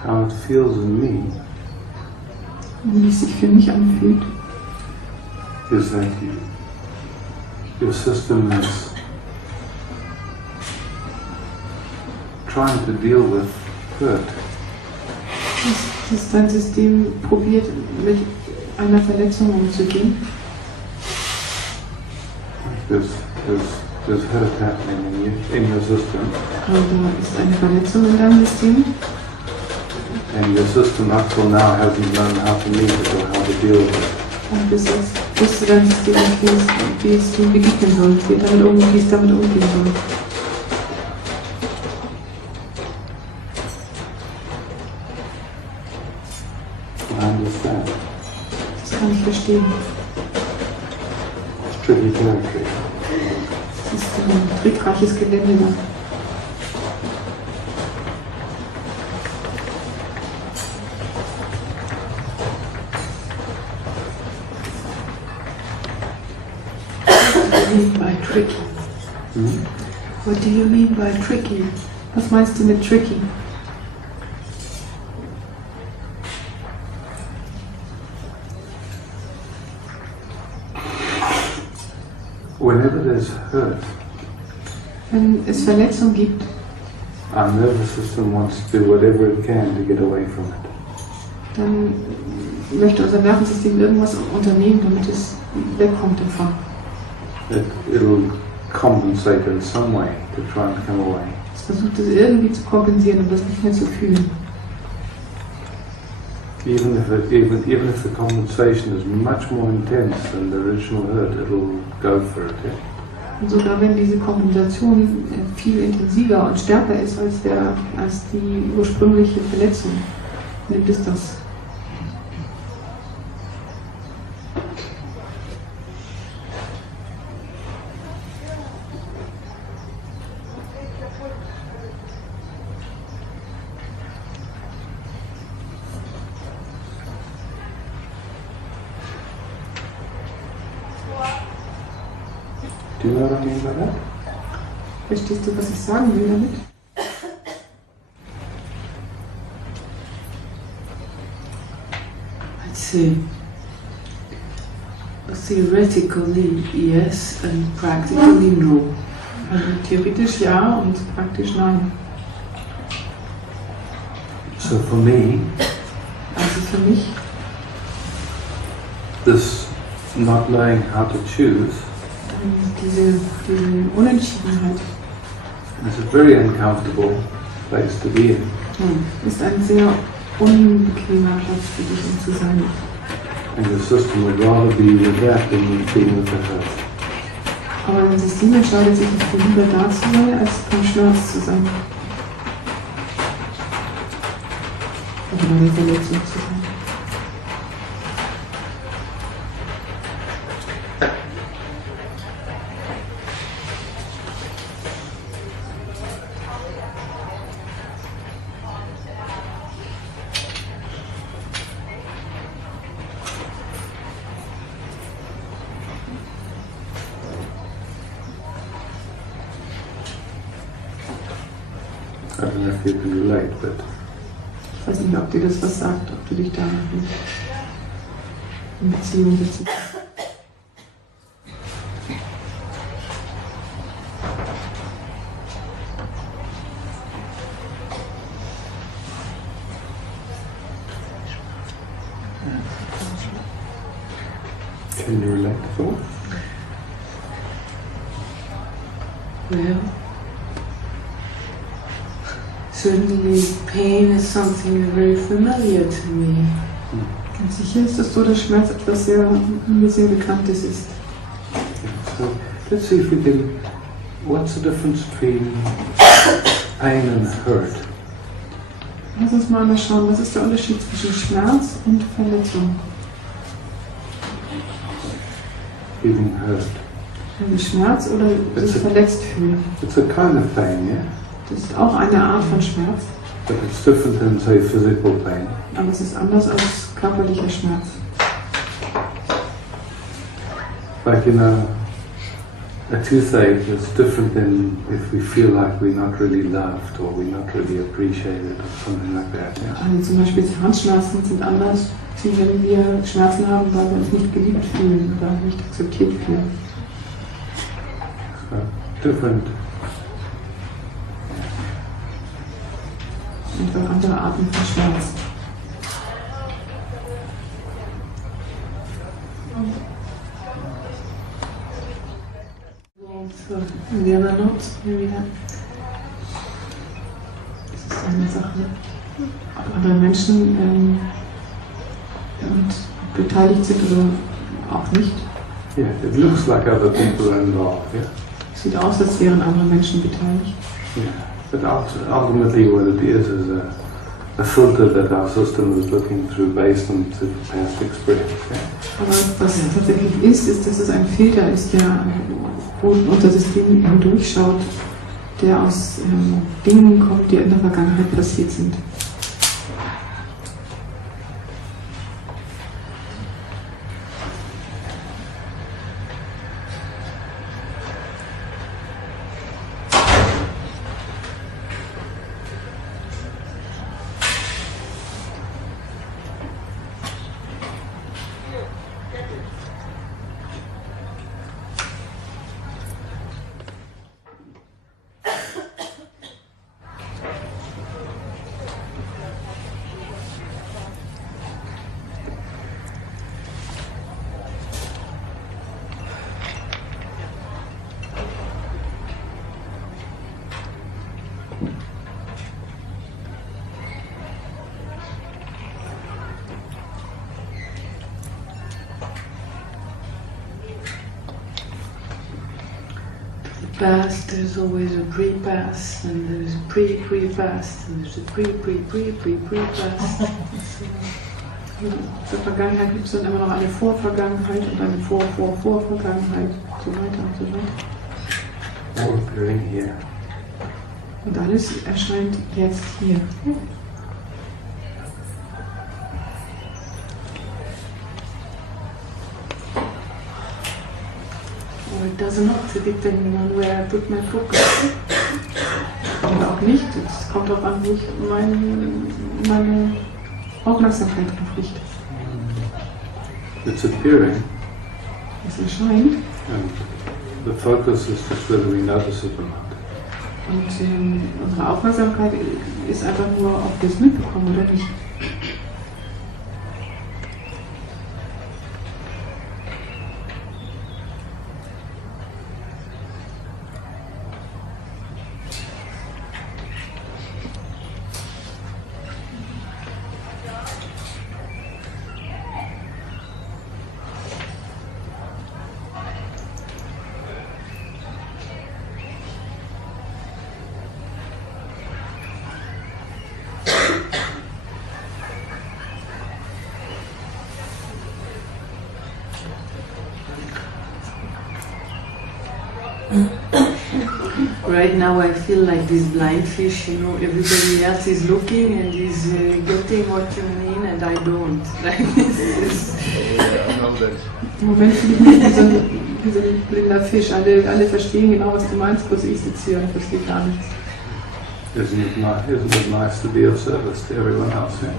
How it feels in me Und wie es sich für mich anfühlt, is that your system is trying to deal with hurt. dass dein System probiert, mit einer Verletzung umzugehen. There's hurt happening in your system, Und da ist eine Verletzung in deinem System. and your system up till now hasn't known how to meet it or how to deal with it. Und bis jetzt wusste dein System nicht, wie es ihm begegnen soll, wie es damit umgehen soll. I understand. Das kann ich verstehen. It's tricky territory. Es ist ein trickreiches Gelände da. By tricky. Hmm? What do you mean by tricky? Was meinst du mit tricky? Whenever there's hurt, Wenn es Verletzung gibt, our nervous system wants to do whatever it can to get away from it. dann möchte unser Nervensystem irgendwas unternehmen, damit es wegkommt davon. It'll compensate in some way to try and come away. Es versucht es irgendwie zu kompensieren, um das nicht mehr zu fühlen. Even if the compensation is much more intense than the original hurt, it'll go for it. Yeah? Und sogar wenn diese Kompensation viel intensiver und stärker ist als die ursprüngliche Verletzung, nimmt es das. Do you know what I mean by that? Verstehst du, was ich sagen will damit? I'd say theoretically yes and practically no. Also theoretisch ja und praktisch nein. So for me, Also für mich, this not knowing how to choose diese Unentschiedenheit is a very uncomfortable place to be in. ist ein sehr unbequemer Platz für dich, um zu sein. And the system would rather be with that than with being with the hurt. Aber ein System entscheidet sich für lieber da zu sein, als vom Schmerz zu sein. Oder bei der Verletzung zu sein. I don't know if you can relate, but Ich weiß nicht, ob dir das was sagt, ob du dich da in Beziehung dazu. can you relate at all? Well, certainly pain is something very familiar to me. Ganz sicher ist das so, dass Schmerz etwas mir sehr Bekanntes ist. So let's see if we can. What's the difference between pain and hurt? Lass uns mal schauen, was ist der Unterschied zwischen Schmerz und Verletzung? Feeling hurt. Also Schmerz oder sich verletzt fühlen. It's a kind of pain, yeah? Das ist auch eine Art von Schmerz, But it's different than, say, physical pain. aber es ist anders als körperlicher Schmerz. Like, you know, a toothache is different than if we feel like we're not really loved or we're not really appreciated or something like that. Yeah? Also zum Beispiel Zahnschmerzen sind anders, wie wenn wir Schmerzen haben, weil wir uns nicht geliebt fühlen oder nicht akzeptiert fühlen. So, different. Einfach andere Arten von Schmerz. So, the other notes, hier wieder. Das ist eine Sache, ob andere Menschen beteiligt sind oder auch nicht. Yeah, it looks like other people are involved, yeah? Sieht aus, als wären andere Menschen beteiligt. Yeah. But ultimately what it is a filter that our system is looking through based on the past experience. Yeah? Aber was tatsächlich ist, dass es ein Filter ist, der wo unser System hindurchschaut, der aus Dingen kommt, die in der Vergangenheit passiert sind. Past, there's always a pre-past, and there's a pre-pre-past, and there's a pre-pre-pre-pre-pre-past. Zur Vergangenheit gibt es dann immer noch eine Vorvergangenheit und eine Vor-Vor-Vorvergangenheit, so weiter und so weiter. All appearing here. Und alles erscheint jetzt hier. or it does not, depending on where I put my focus. Oder auch nicht, es kommt darauf an, wo ich meine Aufmerksamkeit drauf richte. It's appearing, Es erscheint and the focus is just whether we notice it or not. und unsere Aufmerksamkeit ist einfach nur, ob wir es mitbekommen oder nicht. Right now I feel like this blind fish, you know, everybody else is looking and is getting what you mean and I don't. Like this. Im Moment fühle ich mich wie so ein blinder Fisch. Alle verstehen genau, was du meinst, bloß ich sitze hier und verstehe gar nichts. Isn't it nice to be of service to everyone else? Yeah?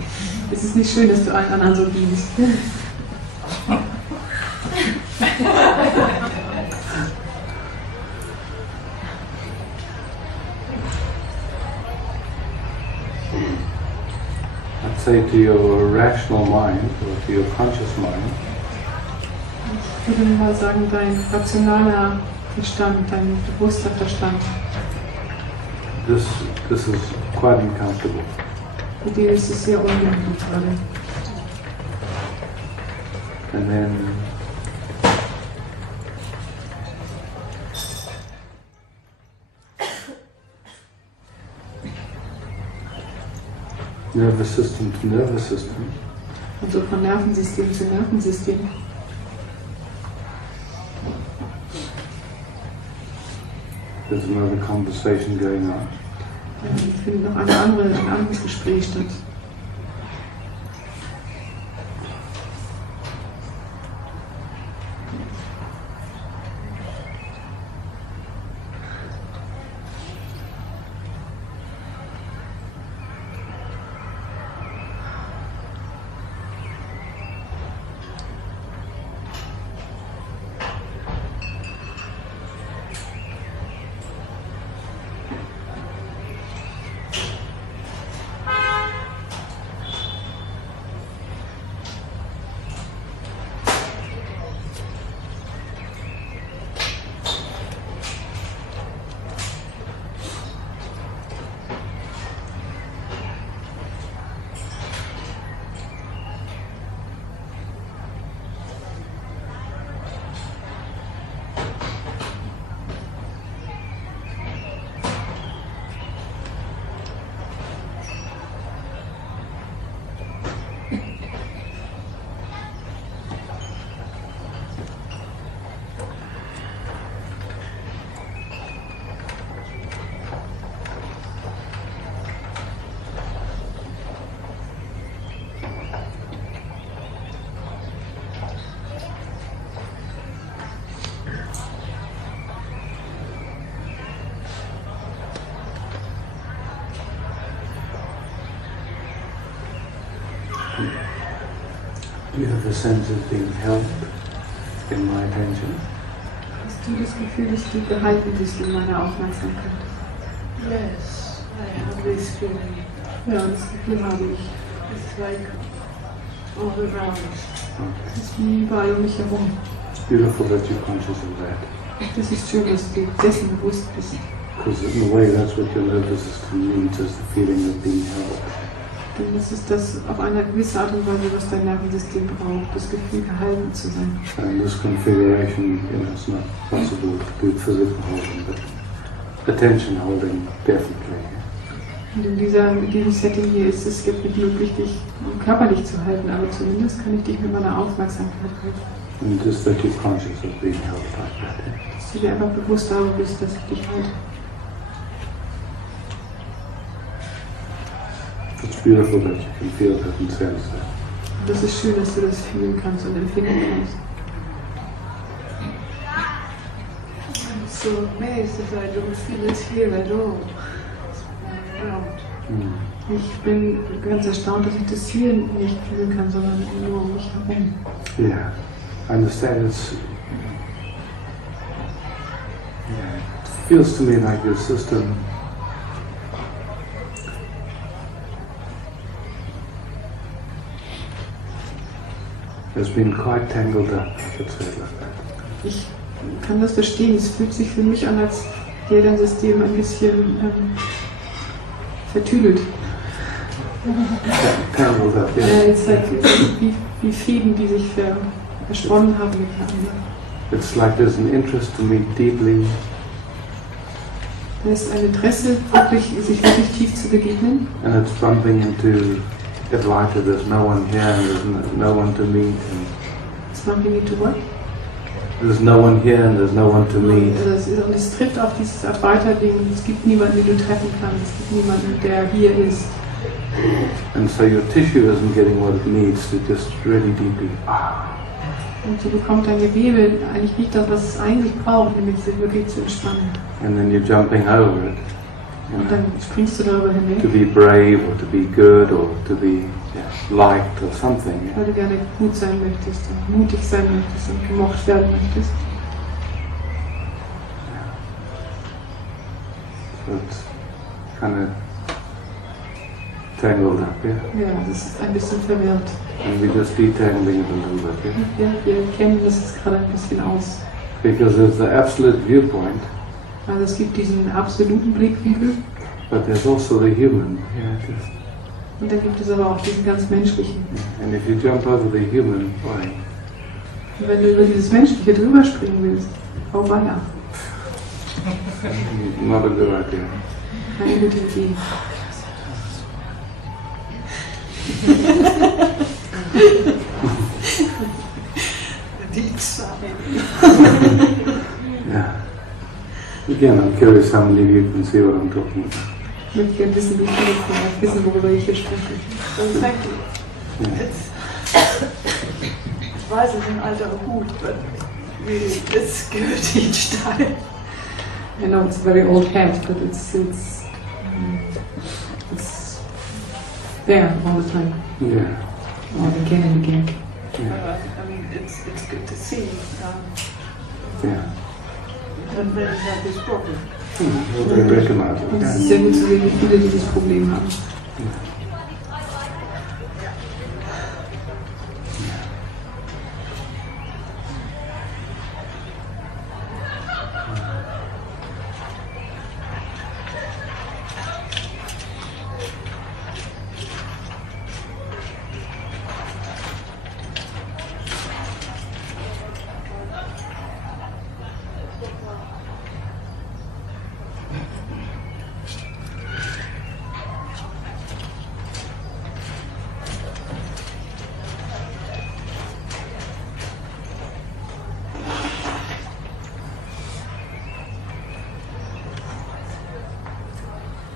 Es ist nicht schön, dass du allen anderen so dienst. I'd say to your rational mind, or to your conscious mind, Ich würde mal sagen, dein rationaler Verstand, dein bewusster Verstand, this is quite uncomfortable. mit dir ist es sehr ungemütlich gerade. And then nervous system to nervous system, Also von Nervensystem zu Nervensystem. there's another conversation going on. Findet noch ein anderes Gespräch statt. Do you have a sense of being held in my attention? Hast du das Gefühl, dass du gehalten bist in meiner Aufmerksamkeit? Yes, I have this feeling. Ja, das Gefühl habe ich. It's like all around. Es ist wie überall um mich herum. It's beautiful that you're conscious of that. Das ist schön, dass du dessen bewusst bist. Because in a way that's what your nervous system needs, is the feeling of being held. Denn das ist das auf eine gewisse Art und Weise, was dein Nervensystem braucht, das Gefühl, gehalten zu sein. And this configuration, it's not possible to do physical holding, but attention holding definitely. Und in diesem Setting hier ist es nicht möglich, dich körperlich zu halten, aber zumindest kann ich dich mit meiner Aufmerksamkeit halten. And just that you're conscious of being held like that. Dass du dir einfach bewusst darüber bist, dass ich dich halte. It's beautiful that you can feel that and sense that. Und das ist schön, dass du das fühlen kannst und empfinden kannst. so amazed that I don't feel it here at all. Ich bin ganz erstaunt, dass ich das hier nicht fühlen kann, sondern nur um mich herum. Yeah, I understand. It feels to me like your system has been quite tangled up, I could say it like that. Ich kann das verstehen. Es fühlt sich für mich an, als wäre dein System ein bisschen vertüdelt. Tangled up, yeah. Es ist wie Fäden, die sich versponnen haben miteinander. It's like there's an interest to meet deeply. Es ist ein Interesse, sich wirklich tief zu begegnen. And it's bumping into it like there's no one here and there's no one to meet. And It's bumping into what? there's no one here and there's no one to meet. Und es trifft auf dieses Arbeiterding. Es gibt niemanden, den du treffen kannst. Es gibt niemanden, der hier ist. And so your tissue isn't getting what it needs to just really deeply. Und so bekommt dein Gewebe eigentlich nicht das, was es eigentlich braucht, nämlich sich wirklich zu entspannen. And then you're jumping over it. You Und know, dann springst du darüber to hinweg, be brave or to be good or to be liked or something. Yeah. weil du gerne gut sein möchtest und mutig sein möchtest und gemocht werden möchtest. So it's kind of tangled up, yeah. Ja, das ist ein bisschen verwirrt. And we're just detangling it a little bit, yeah. Ja, wir kennen das jetzt gerade ein bisschen aus. Because there's the absolute viewpoint, Also es gibt diesen absoluten Blickwinkel but there's also the human. Yeah, und dann gibt es aber auch diesen ganz menschlichen. and if you jump over the human, boy, Und wenn du über dieses Menschliche drüber springen willst, oh weia, not a good idea. keine gute Idee. Deep sigh. Yeah. Again, I'm curious how many of you can see what I'm talking about. Ich möchte gerne wissen, wie viele von euch wissen, worüber ich hier spreche. So thank you. Ich weiß, es ist ein alter Hut, but really, it's good each time. I know it's a very old hat, but it's there all the time, Yeah. or again and again. Yeah. I mean, it's good to see Yeah. that many have this problem. Well, they recognize Und es ist it. sehr gut zu sehen, wie viele dieses Problem haben.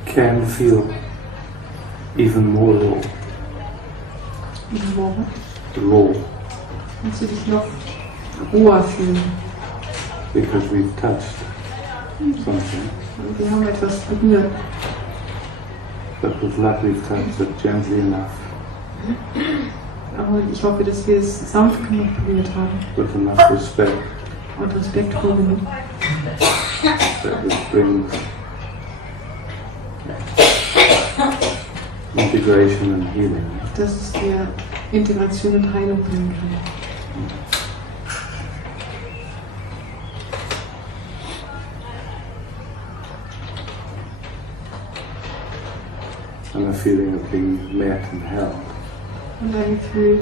Can feel even more raw. Diesen Morgen Raw. kannst du dich noch roher fühlen. Because we've touched something. Und wir haben etwas berührt. But with love we've touched it gently enough. Aber ich hoffe, dass wir es sanft genug berührt haben. With enough respect Und respektvoll genug, that it brings integration and healing. dass es dir Integration und Heilung bringen kann. And a feeling of being met and held. Und ein Gefühl,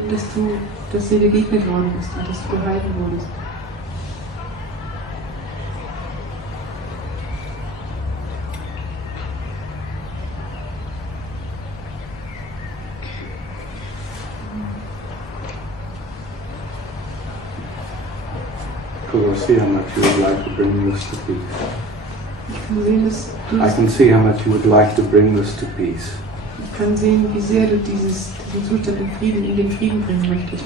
dass dir begegnet worden bist und dass du gehalten wurdest. Because I see how much you would like to bring this to peace. Ich kann sehen, dass du I can see how much you would like to bring this to peace. Ich kann sehen, wie sehr du diesen Zustand in den Frieden bringen möchtest.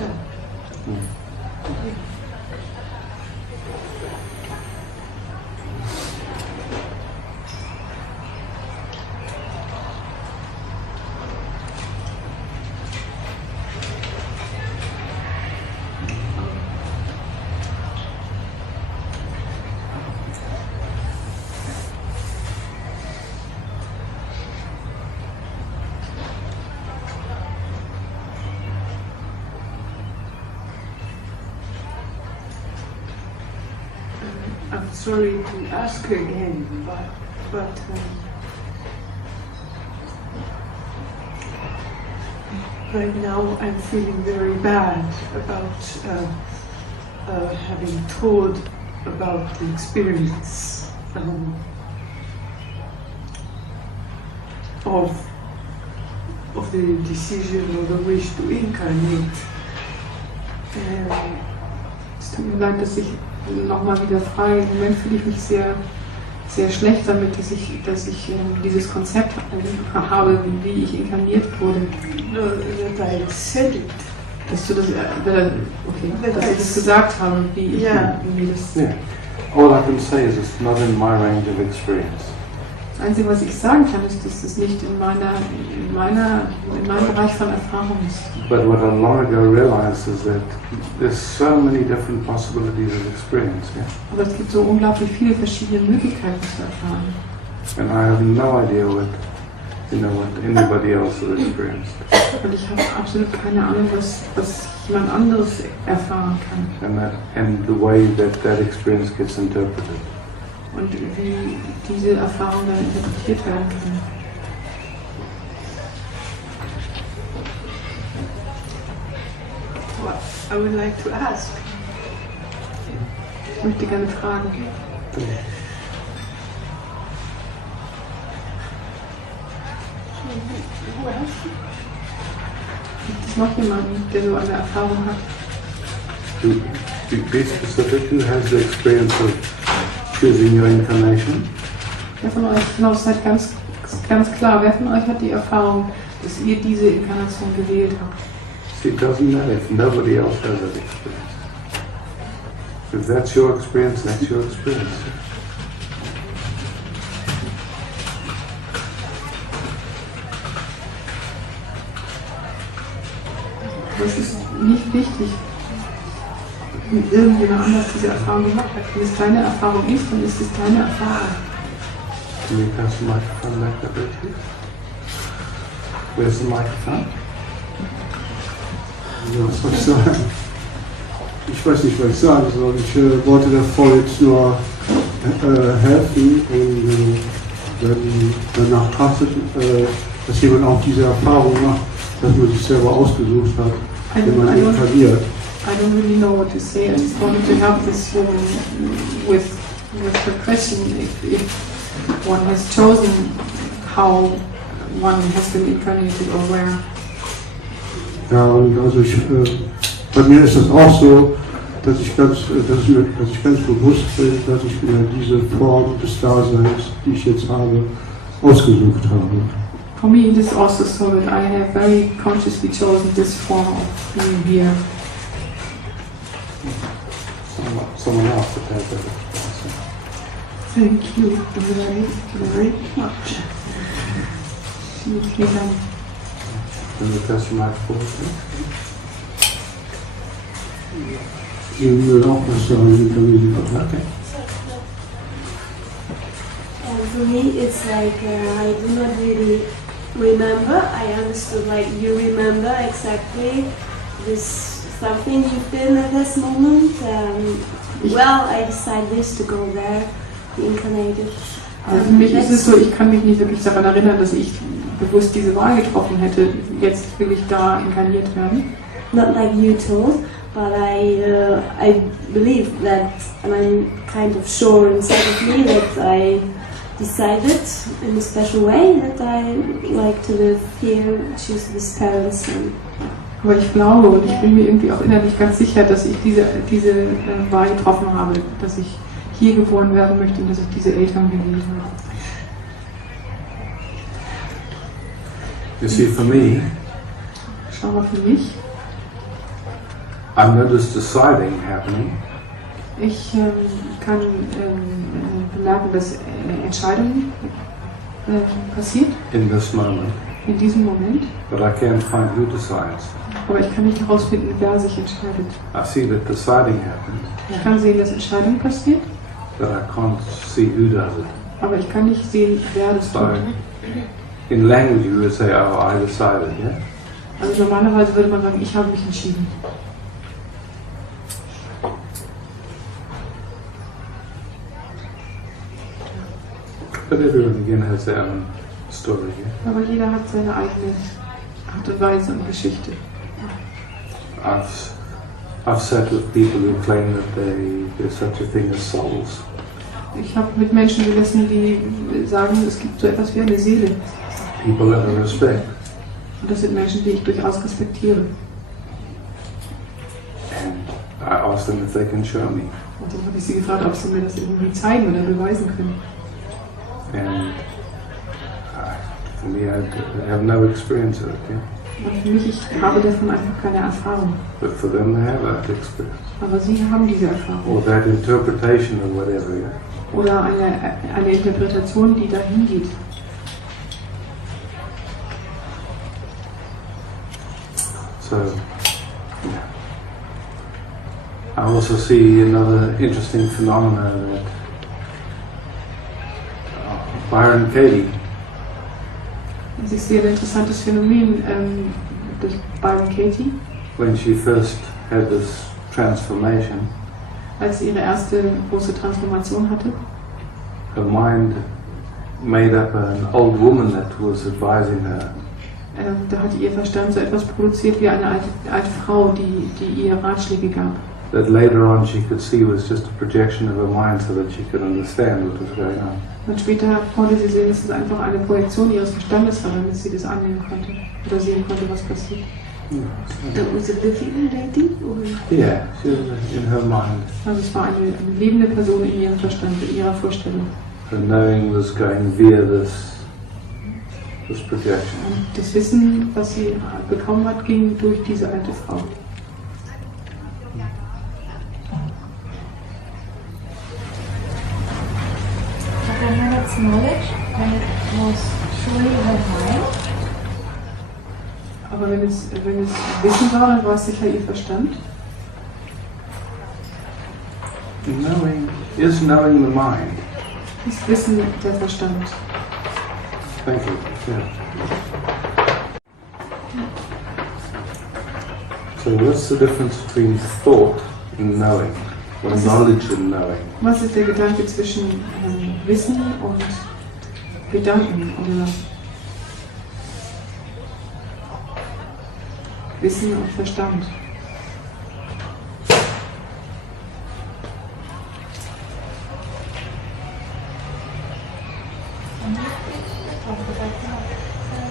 sorry to ask again, but right now I'm feeling very bad about having told about the experience of the decision or the wish to incarnate. Es tut mir leid, dass ich nochmal wieder frage. Im Moment fühle ich mich sehr, sehr schlecht damit, dass ich dieses Konzept habe, wie ich inkarniert wurde. That I said it. Dass du das, dass ich das gesagt habe, wie ich das. Yeah. All I can say is it's not in my range of experience. Das Einzige, was ich sagen kann, ist, dass es nicht in meinem Bereich von Erfahrung ist. But what I long ago realized is that there's so many different possibilities of experience. Yeah? Aber es gibt so unglaublich viele verschiedene Möglichkeiten zu erfahren. And I have no idea what anybody else has experienced. Und ich habe absolut keine Ahnung, was jemand anderes erfahren kann. And the way that experience gets interpreted. Und wie diese Erfahrung dann interpretiert werden kann. Well, I would like to ask. Ich möchte gerne fragen. Gibt es noch jemanden, der so eine Erfahrung hat? To be specific, who has the experience of choosing your incarnation? Wer von euch, genau, seid ganz klar, wer von euch hat die Erfahrung, dass ihr diese Inkarnation gewählt habt? See, it doesn't matter if nobody else has that experience. If that's your experience, that's your experience. Es ist nicht wichtig, wenn irgendjemand anders diese Erfahrung gemacht hat. Wenn es deine Erfahrung ist, dann ist es deine Erfahrung. Can you pass the microphone back that way, please? Where's the microphone? Ja, was soll ich sagen? Ich weiß nicht, was ich sagen soll. Ich wollte der Frau jetzt nur helfen und wenn danach trachtet, dass jemand auch diese Erfahrung macht, dass man sich selber ausgesucht hat, wenn man inkarniert. I don't really know what to say. I just wanted to help this woman with her question. If one has chosen how one has been incarnated or where. Ja, und also bei mir ist das auch so, dass ich ganz bewusst bin, dass ich mir diese Form des Daseins, die ich jetzt habe, ausgesucht habe. For me, it is also so that I have very consciously chosen this form of being here. Someone else that has that experience. Thank you very much. Vielen Dank. Can you pass the microphone, please? Ich will auch was sagen, Okay. For me, it's like I do not really remember. I understood like you remember exactly this something you've been at this moment. Well, I decided this to go there, be incarnated. Also für mich ist es so, ich kann mich nicht wirklich daran erinnern, dass ich bewusst diese Wahl getroffen hätte. Jetzt will ich da inkarniert werden. Not like you told, but I believe that, and I'm kind of sure inside of me that I decided in a special way that I like to live here, choose these parents. Aber ich glaube und ich bin mir irgendwie auch innerlich ganz sicher, dass ich diese Wahl getroffen habe, dass ich hier geboren werden möchte und dass ich diese Eltern gewählt habe. You see, for me, Schau mal für mich. I'm not just deciding happening. Ich kann bemerken, dass Entscheidungen passiert In this moment, in diesem Moment, but I can't find who decides. aber ich kann nicht herausfinden, wer sich entscheidet. I see that deciding happens, Ich kann sehen, dass Entscheidung passiert, but I can't see who does it. aber ich kann nicht sehen, wer das So, tut. in language, you would say, "Oh, I decided." Yeah. Also normalerweise würde man sagen, ich habe mich entschieden. But everyone again has their own story. Yeah? Aber jeder hat seine eigene Art und Weise und Geschichte. I've sat with people who claim that there's such a thing as souls. Ich habe mit Menschen gesessen, die sagen, es gibt so etwas wie eine Seele. People that I respect. Und das sind Menschen, die ich durchaus respektiere. And I asked them if they can show me. Und dann habe ich sie gefragt, ob sie mir das irgendwie zeigen oder beweisen können. And for me, I have no experience of it. Yeah? Und für mich, ich habe davon einfach keine Erfahrung. But for them, they have that experience. Aber sie haben diese Erfahrung. Or that interpretation of whatever. Yeah? Oder eine Interpretation, die dahin geht. So, yeah. I also see another interesting phenomena that Byron Katie. Also ich sehe ein interessantes Phänomen durch Byron Katie. When she first had this transformation, Als sie ihre erste große Transformation hatte, her mind made up an old woman that was advising her. Da hat ihr Verstand so etwas produziert wie eine alte Frau, die ihr Ratschläge gab. That later on she could see was just a projection of her mind so that she could understand what was going on. Und später konnte sie sehen, dass es einfach eine Projektion ihres Verstandes war, damit sie das annehmen konnte oder sehen konnte, was passiert. That was a living lady? Or? Yeah, she was in her mind. Also es war eine lebende Person in ihrem Verstand, in ihrer Vorstellung. Her knowing was going via this projection. Und das Wissen, was sie bekommen hat, ging durch diese alte Frau. But when it's knowledge, when it was surely her mind. Aber wenn es Wissen war, dann war es sicher ihr Verstand. Knowing is knowing the mind. Ist Wissen der Verstand. Thank you. Yeah. So what's the difference between thought and knowing? Or knowledge and knowing? Was ist der Gedanke zwischen Wissen und Gedanken oder Wissen und Verstand?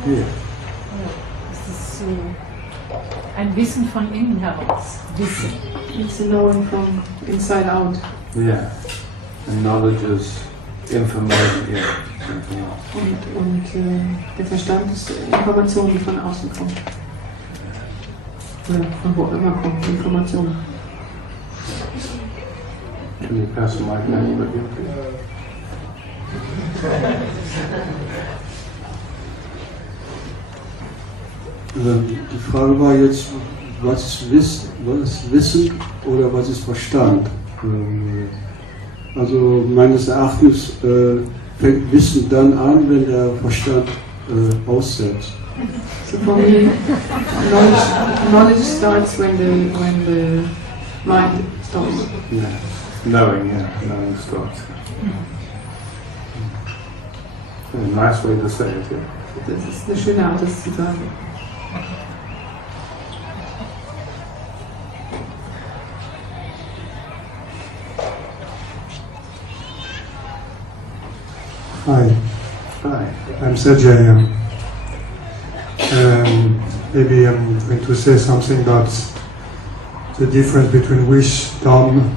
Yeah. Es ist so ein Wissen von innen heraus. Wissen. It's a knowing from inside out. Yeah. And knowledge is information. Yeah. Und der Verstand ist Information, die von außen kommt. Oder von wo immer kommt, Information. Can you pass the mic down a bit, please? Die Frage war jetzt, was ist Wissen oder was ist Verstand? Also meines Erachtens fängt Wissen dann an, wenn der Verstand aussetzt. So for me, knowledge starts when the mind stops. Yeah. Knowing starts. A nice way to say it, yeah. Das ist eine schöne Art, das zu sagen. Hi. Hi. I'm Sergey. Maybe I'm going to say something about the difference between wisdom,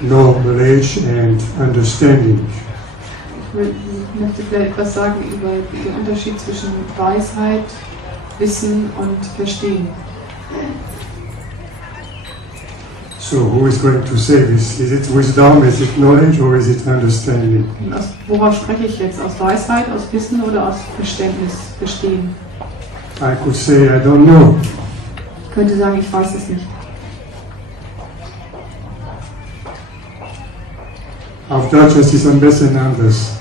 knowledge and understanding. Ich möchte vielleicht etwas sagen über den Unterschied zwischen Weisheit, Wissen und Verstehen. So who is going to say this? Is it wisdom, is it knowledge or is it understanding? Worauf spreche ich jetzt? Aus Weisheit, aus Wissen oder aus Verständnis, Verstehen? I could say I don't know. Ich könnte sagen, ich weiß es nicht. Auf Deutsch ist es ein bisschen anders.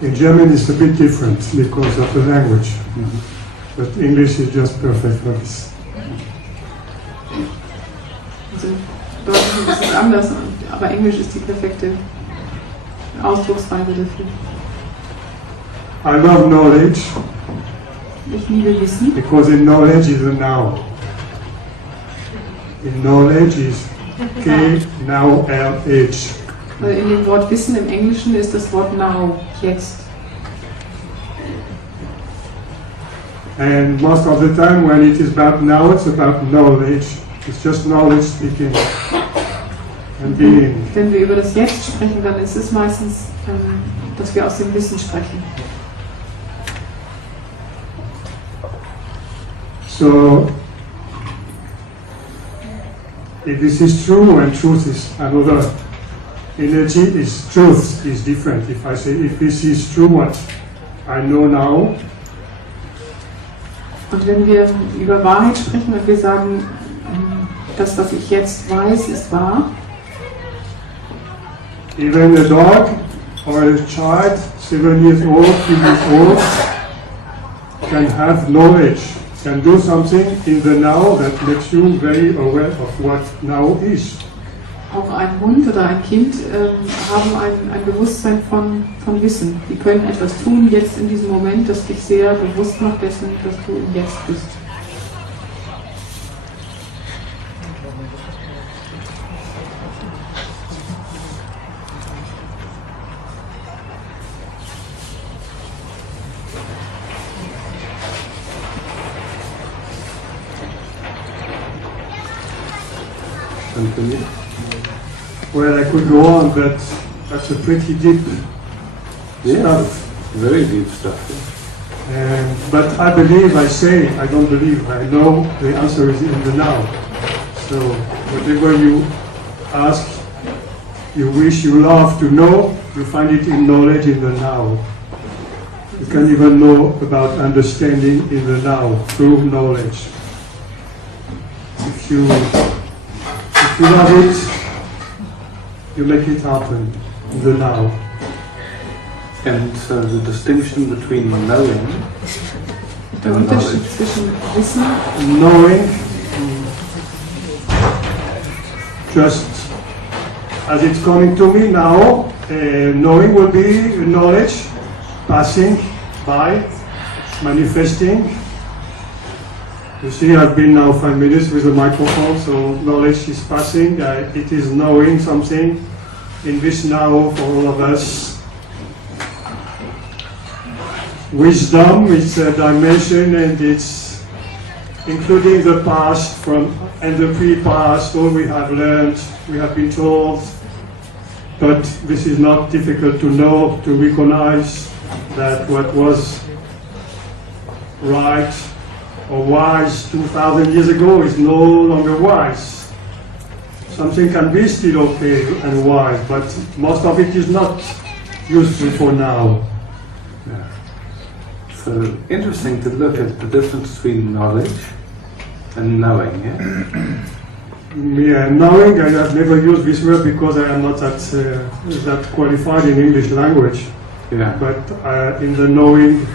In German it's a bit different because of the language. But English is just perfect for this. Also Deutsch ist es anders, aber Englisch ist die perfekte Ausdrucksweise dafür. I love knowledge Ich liebe Wissen, because in knowledge is a now. In knowledge is K, now, L, H. weil in dem Wort Wissen im Englischen ist das Wort now, jetzt. And most of the time when it is about now, it's about knowledge. It's just knowledge speaking and being. Wenn wir über das Jetzt sprechen, dann ist es meistens, dass wir aus dem Wissen sprechen. So, if this is true and truth is another energy, is truth is different. If I say, if this is true, what I know now, Und wenn wir über Wahrheit sprechen und wir sagen, das, was ich jetzt weiß, ist wahr, even a dog or a child, 7 years old, 3 years old, can have knowledge, can do something in the now that makes you very aware of what now is. auch ein Hund oder ein Kind haben ein Bewusstsein von Wissen. Die können etwas tun jetzt in diesem Moment, das dich sehr bewusst macht dessen, dass du im Jetzt bist. Continue. Well, I could go on, but that's a pretty deep stuff. Very deep stuff. But I believe, I say, I don't believe, I know the answer is in the now. So whatever you ask, you wish, you love to know, you find it in knowledge in the now. You can even know about understanding in the now, through knowledge. If you love it, you make it happen in the now. And so the distinction between knowing Der and Unterschied knowledge. zwischen Wissen Knowing, just as it's coming to me now, knowing will be knowledge, passing by, manifesting. You see, I've been now 5 minutes with a microphone, so knowledge is passing. It is knowing something in this now for all of us. Wisdom is a dimension, and it's including the past and the pre-past, all we have learned, we have been told. But this is not difficult to know, to recognize that what was right or wise 2,000 years ago is no longer wise. Something can be still okay and wise, but most of it is not useful for now. Yeah. So interesting to look at the difference between knowledge and knowing. Yeah. Yeah, knowing, I have never used this word because I am not that qualified in English language. Yeah. But in the knowing,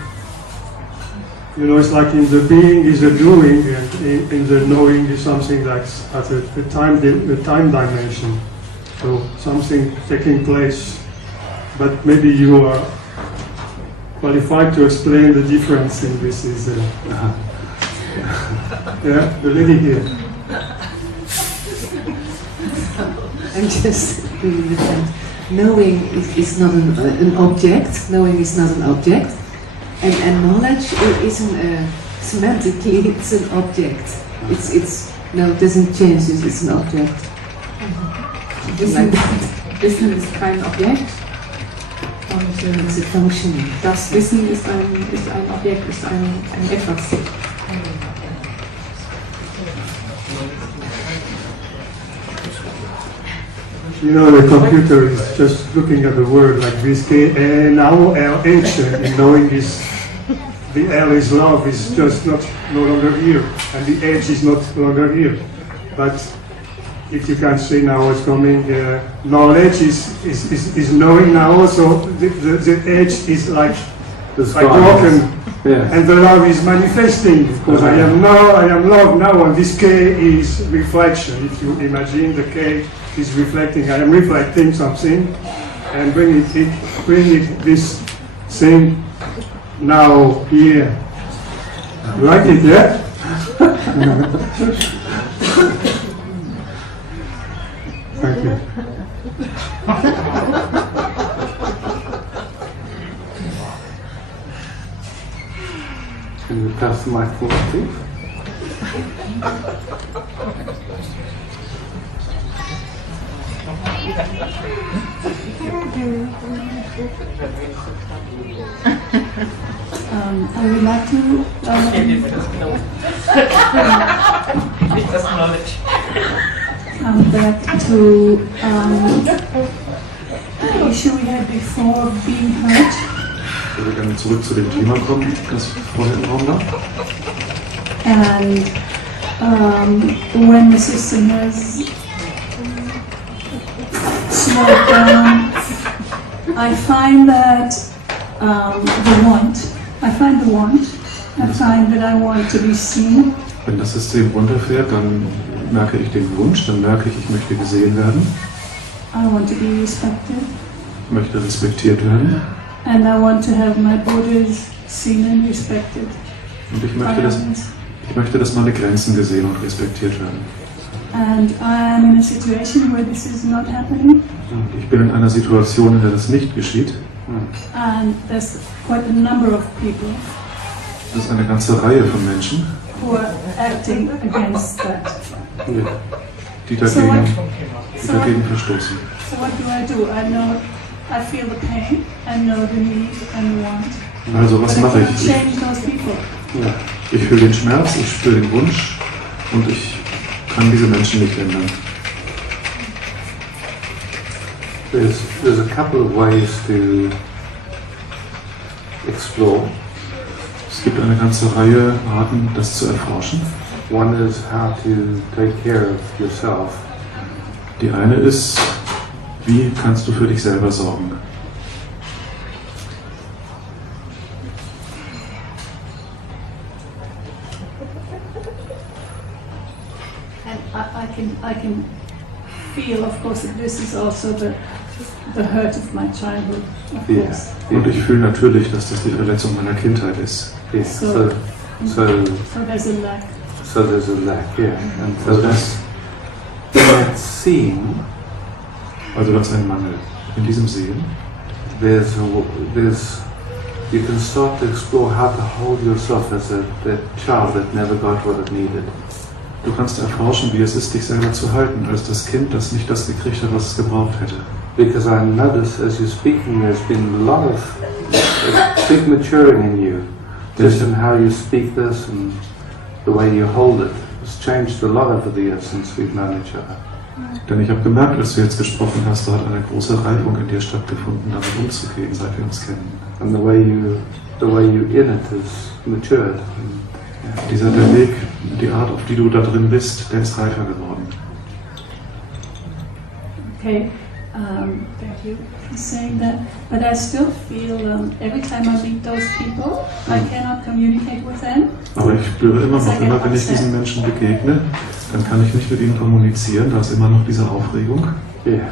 you know, it's like in the being is a doing, and in the knowing is something that's at the time dimension. So something taking place. But maybe you are qualified to explain the difference in this. Is yeah, the lady here. I'm just doing the point. Knowing is not an object. Knowing is not an object. And knowledge isn't semantically, it's an object. It's no, it doesn't change. It's an object. Wissen ist kein Objekt. Und It's a function. das Wissen ist ein Objekt, ist ein Etwas. You know, the computer is just looking at the word like this, K, now LH, and knowing is, the L is love, is just no longer here, and the H is not longer here. But if you can say now it's coming, knowledge is knowing now, so the H is like broken, Yes. and the love is manifesting, because I am love now, and this K is reflection. If you imagine the K is reflecting, I am reflecting something, and bring it this same now here. You like it, yeah? Thank you. Can you pass the microphone, please? I would like to back to the issue we had before, being hurt. Ich würde gerne zurück zu dem Thema kommen, das vorher im Raum war. And when the system has slowed down, I find that I find that I want to be seen. Wenn das System runterfährt, dann merke ich den Wunsch, dann merke ich möchte gesehen werden. I want to be respected. Ich möchte respektiert werden. And I want to have my borders seen and respected. Und ich möchte, dass meine Grenzen gesehen und respektiert werden. And I am in a situation where this is not happening. Ich bin in einer Situation, in der das nicht geschieht. And there's quite a number of people. Das ist eine ganze Reihe von Menschen, Who are acting against that. die dagegen verstoßen. So what do? I feel the pain, I know the need and the want. Also was mache ich? Change those people. Ich fühle den Schmerz, ich spüre den Wunsch und ich kann diese Menschen nicht ändern. There's a couple of ways to explore. Es gibt eine ganze Reihe Arten, das zu erforschen. One is how to take care of yourself. Die eine ist, wie kannst du für dich selber sorgen? And I can feel, of course, that this is also the hurt of my childhood, of course. Und ich fühle natürlich, dass das die Verletzung meiner Kindheit ist. Yes. So there's a lack. So there's a lack, yeah. And so that's seeing. Also das ist ein Mangel. In diesem Sehen. You can start to explore how to hold yourself as a child that never got what it needed. Du kannst erforschen, wie es ist, dich selber zu halten, als das Kind, das nicht das gekriegt hat, was es gebraucht hätte. Because I notice as you're speaking, there's been a lot of big maturing in you, just in how you speak this and the way you hold it. It's changed a lot over the years since we've known each other. Denn ich habe gemerkt, als du jetzt gesprochen hast, da hat eine große Reifung in dir stattgefunden, damit umzugehen, seit wir uns kennen. And the way you in it is matured. Der Weg, die Art, auf die du da drin bist, der ist reifer geworden. Okay, thank you for saying that. But I still feel every time I meet those people, I cannot communicate with them. Aber ich spüre immer noch, immer wenn ich diesen Menschen begegne, dann kann ich nicht mit ihnen kommunizieren, da ist immer noch diese Aufregung. Yeah.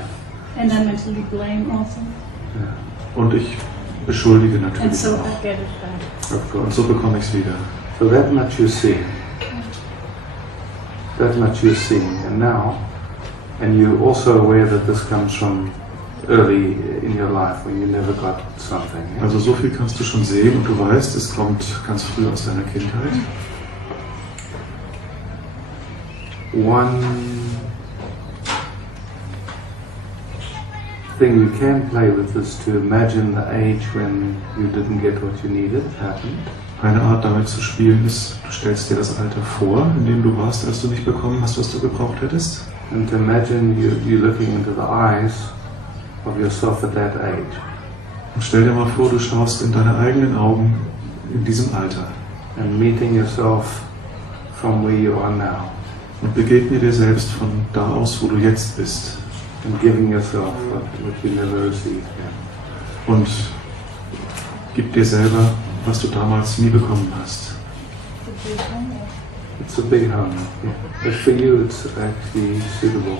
And I mentally blame also. Und ich beschuldige natürlich. And so I get it back. Und so bekomme ich es wieder. So that much you see. That much you're seeing. And now, and you're also aware that this comes from early in your life when you never got something. Yeah? Also so viel kannst du schon sehen und du weißt, es kommt ganz früh aus deiner Kindheit. One thing you can play with is to imagine the age when you didn't get what you needed happened. Eine Art damit zu spielen ist, du stellst dir das Alter vor, in dem du warst, als du nicht bekommen hast, was du gebraucht hättest. And to imagine you looking into the eyes of yourself at that age. Und stell dir mal vor, du schaust in deine eigenen Augen in diesem Alter. And meeting yourself from where you are now. Und begegne dir selbst von da aus, wo du jetzt bist. And giving yourself what you never received. Yeah. Und gib dir selber, was du damals nie bekommen hast. It's a big home. Yeah. But for you it's actually suitable.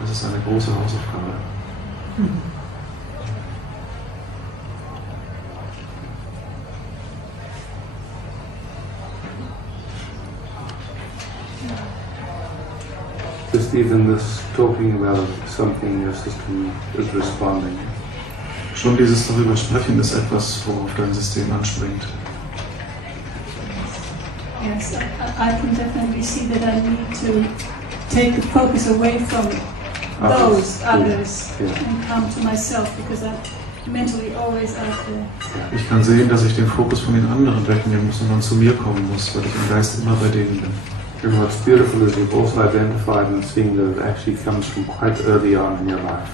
Das ist eine große Hausaufgabe. Just even this talking about something your system is responding. Schon dieses darüber sprechen ist etwas, worauf dein System anspringt. Yes, I can definitely see that I need to take the focus away from those others and come to myself, because I'm mentally always out there. Ich kann sehen, dass ich den Fokus von den anderen wegnehmen muss und dann zu mir kommen muss, weil ich im Geist immer bei denen bin. And what's beautiful is you've also identified and seen that it actually comes from quite early on in your life.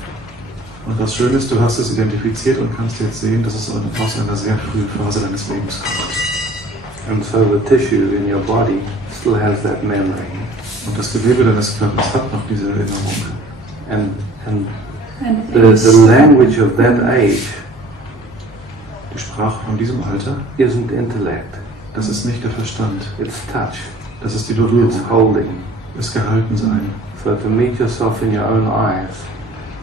Und das Schöne ist, du hast es identifiziert und kannst jetzt sehen, dass es aus einer sehr frühen Phase deines Lebens kommt. And so the tissue in your body still has that memory. Und das Gewebe deines Körpers hat noch diese Erinnerung. And the language of that age, die Sprache von diesem Alter, isn't intellect. Das ist nicht der Verstand. It's touch. Das ist die Berührung. It's holding. Es gehalten sein. So to meet yourself in your own eyes,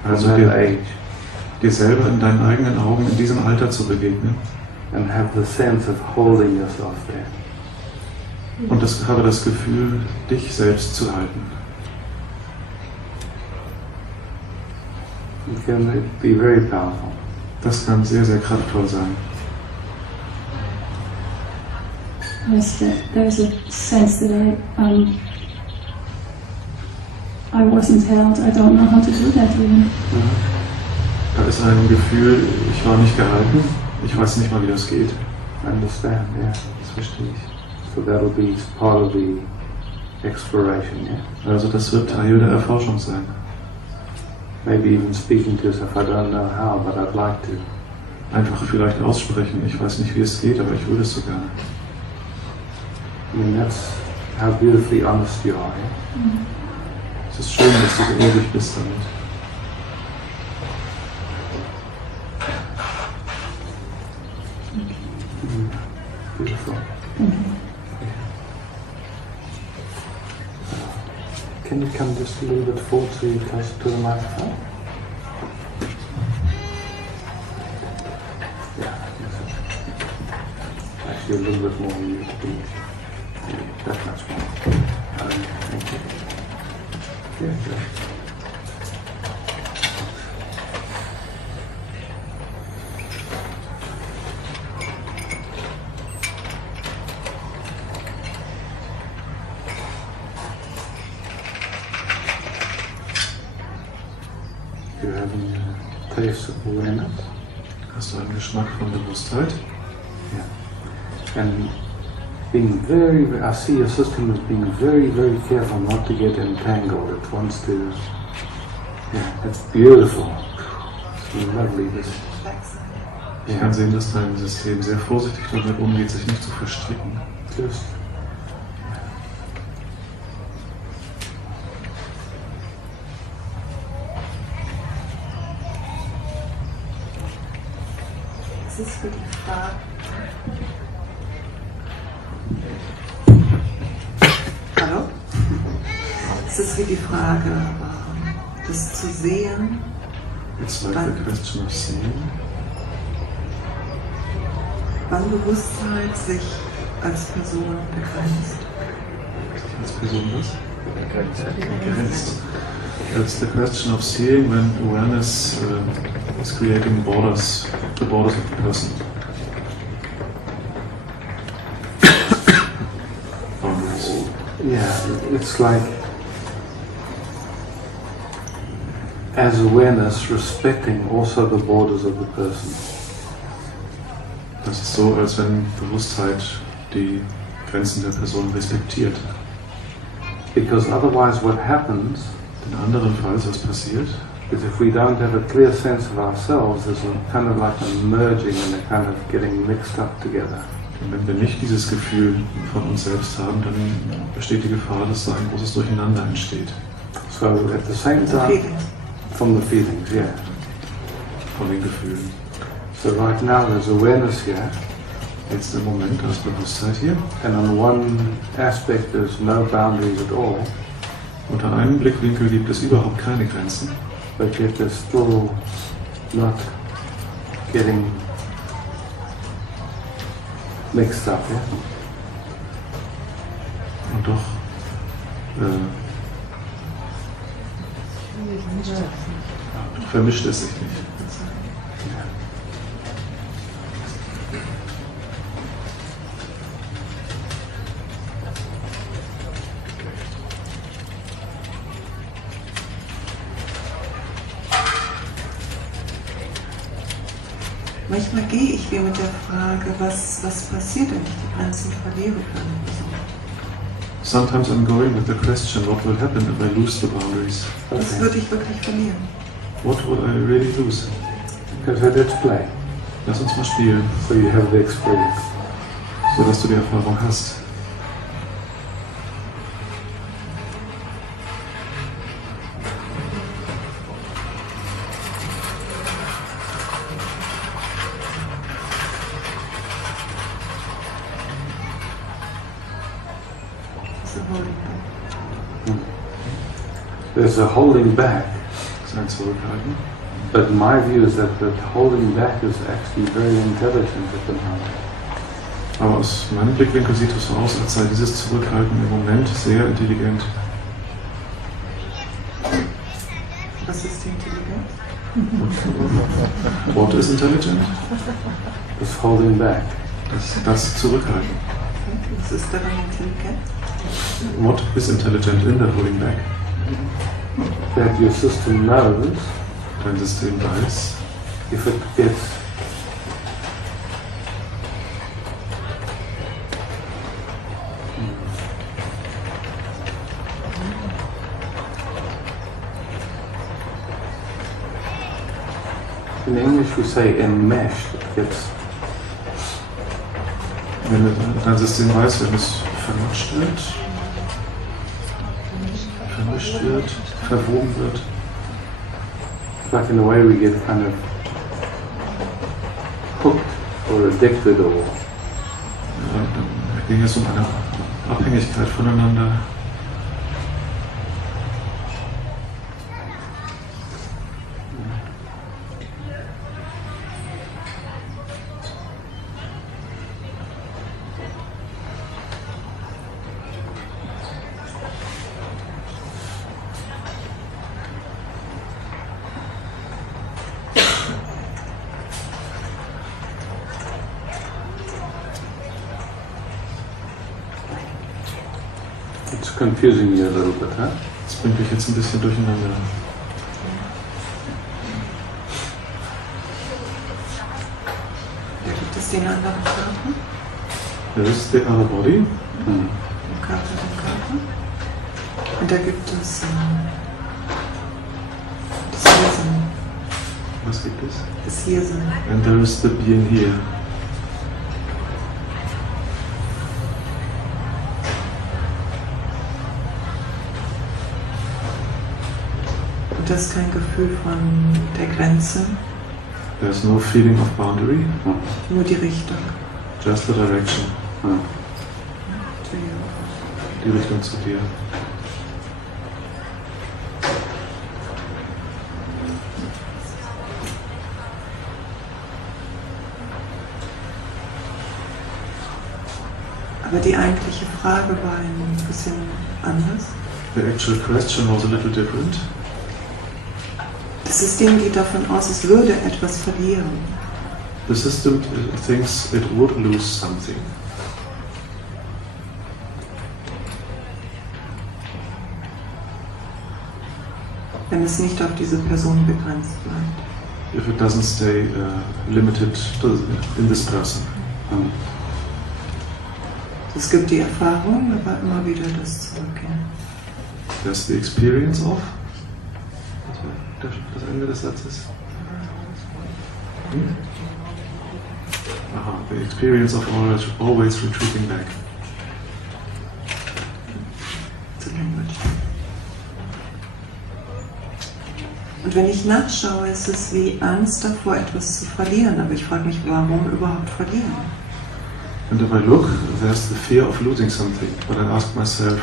also at that age, dir selber in deinen eigenen Augen in diesem Alter zu begegnen. And have the sense of holding yourself there. Und habe das Gefühl, dich selbst zu halten. It can be very powerful. Das kann sehr, sehr kraftvoll sein. Yes, there's a sense that I wasn't held. I don't know how to do that even. Da ist ein Gefühl, ich war nicht gehalten. Ich weiß nicht mal, wie das geht. I understand, yeah. Das verstehe ich. So that'll be part of the exploration, yeah. Also das wird Teil der Erforschung sein. Maybe even speaking to yourself, I don't know how, but I'd like to. Einfach vielleicht aussprechen. Ich weiß nicht, wie es geht, aber ich würde es so gerne. I mean, that's how beautifully honest you are, yeah? Es ist schön, dass du so ehrlich bist damit. Beautiful. Can you come just a little bit forward so you're closer to the microphone? Yeah, actually a little bit more you need to be. That much more. Thank you. Yeah, good. Do you have any taste of awareness? Hast du einen Geschmack von Bewusstheit? Yeah. And being I see your system as being very, very careful not to get entangled. It wants to, yeah, it's beautiful. It's lovely. Ich kann sehen, dass dein System sehr vorsichtig damit umgeht, sich nicht zu verstricken. Just Es ist für die Frage. Hallo? Es ist wie die Frage, das zu sehen. It's like the question of seeing. Wann Bewusstheit sich als Person begrenzt. Als Person was? Begrenzt. It's the question of seeing when awareness is creating borders, the borders of the person. Boundaries. yeah, it's like as awareness respecting also the borders of the person. Das ist so, als wenn Bewusstheit die Grenzen der Person respektiert. Because otherwise what happens In anderenfalls, was passiert, is if we don't have a clear sense of ourselves, there's a kind of like a merging and a kind of getting mixed up together. und wenn wir nicht dieses Gefühl von uns selbst haben, dann besteht die Gefahr, dass da ein großes Durcheinander entsteht. So at the same time, from the feelings, yeah. Von den Gefühlen. So right now there's awareness here, Jetzt im Moment, da ist Bewusstheit hier. and on one aspect there's no boundaries at all, Unter einem Blickwinkel gibt es überhaupt keine Grenzen. but yet they're still not getting mixed up, yeah? Und doch vermischt es sich nicht. Manchmal gehe ich wie mit der Frage, was passiert, wenn ich die Grenzen verliere für eine Person? Sometimes I'm going with the question, what will happen if I lose the boundaries? Was würde ich wirklich verlieren? What would I really lose? Because let's play. Lass uns mal spielen, So you have the experience. sodass du die Erfahrung hast. There's a holding back. Sein Zurückhalten. But my view is that the holding back is actually very intelligent at the moment. Aber aus meinem Blickwinkel sieht es so aus, als sei dieses Zurückhalten im Moment sehr intelligent. Was ist intelligent? What is intelligent? It's holding back. Das Zurückhalten. Was ist daran intelligent? What is intelligent in that holding back? That your system knows Dein System weiß, if it gets in English we say enmeshed, it gets wenn dein System weiß, wenn es vermatscht wird, vermischt wird, verwoben wird. like in a way we get kind of hooked or addicted or Dann ging es um eine Abhängigkeit voneinander. it's confusing you a little bit, huh? Das bringt dich jetzt ein bisschen durcheinander. Da gibt es den anderen Körper, There is the other body. Mm. den Körper, den Körper. Und da gibt es das Hiersein. Was gibt es? Das Hiersein. And there is the being here. Und das ist kein Gefühl von der Grenze, There's no feeling of boundary, nur die Richtung. just the direction. Mm. Die Richtung zu dir. Aber die eigentliche Frage war ein bisschen anders. The actual question was a little different. Das System geht davon aus, es würde etwas verlieren. The system thinks it would lose something. Wenn es nicht auf diese Person begrenzt bleibt. If it doesn't stay limited in this person. Mm. Es gibt die Erfahrung, aber immer wieder das Zurückkehren. There's the experience of. Das Ende des Satzes. Aha, the experience of always retreating back. To language. Und wenn ich nachschaue, ist es wie Angst davor, etwas zu verlieren. Aber ich frage mich, warum überhaupt verlieren? And if I look, there's the fear of losing something. But I ask myself,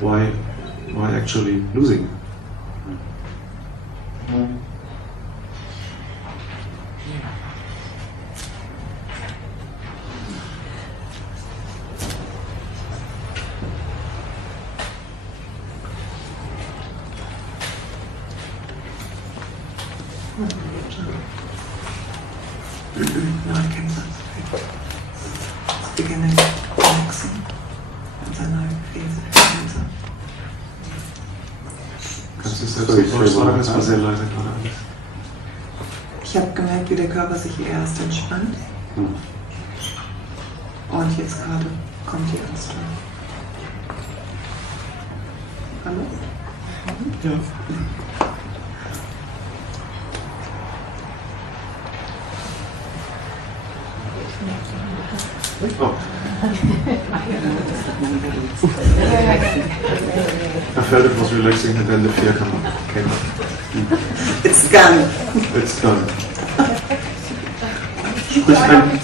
why actually losing? No, I can beginning relaxing and then I feel the hands up. Kannst du es selbst vorschlagen? Es war sehr leise gerade alles. Ich habe gemerkt, wie der Körper sich erst entspannt. Und jetzt gerade kommt die Angst rein. Hallo? Ja. Oh. I felt it was relaxing and then the fear came up. It's gone. It's gone. Sprich ein.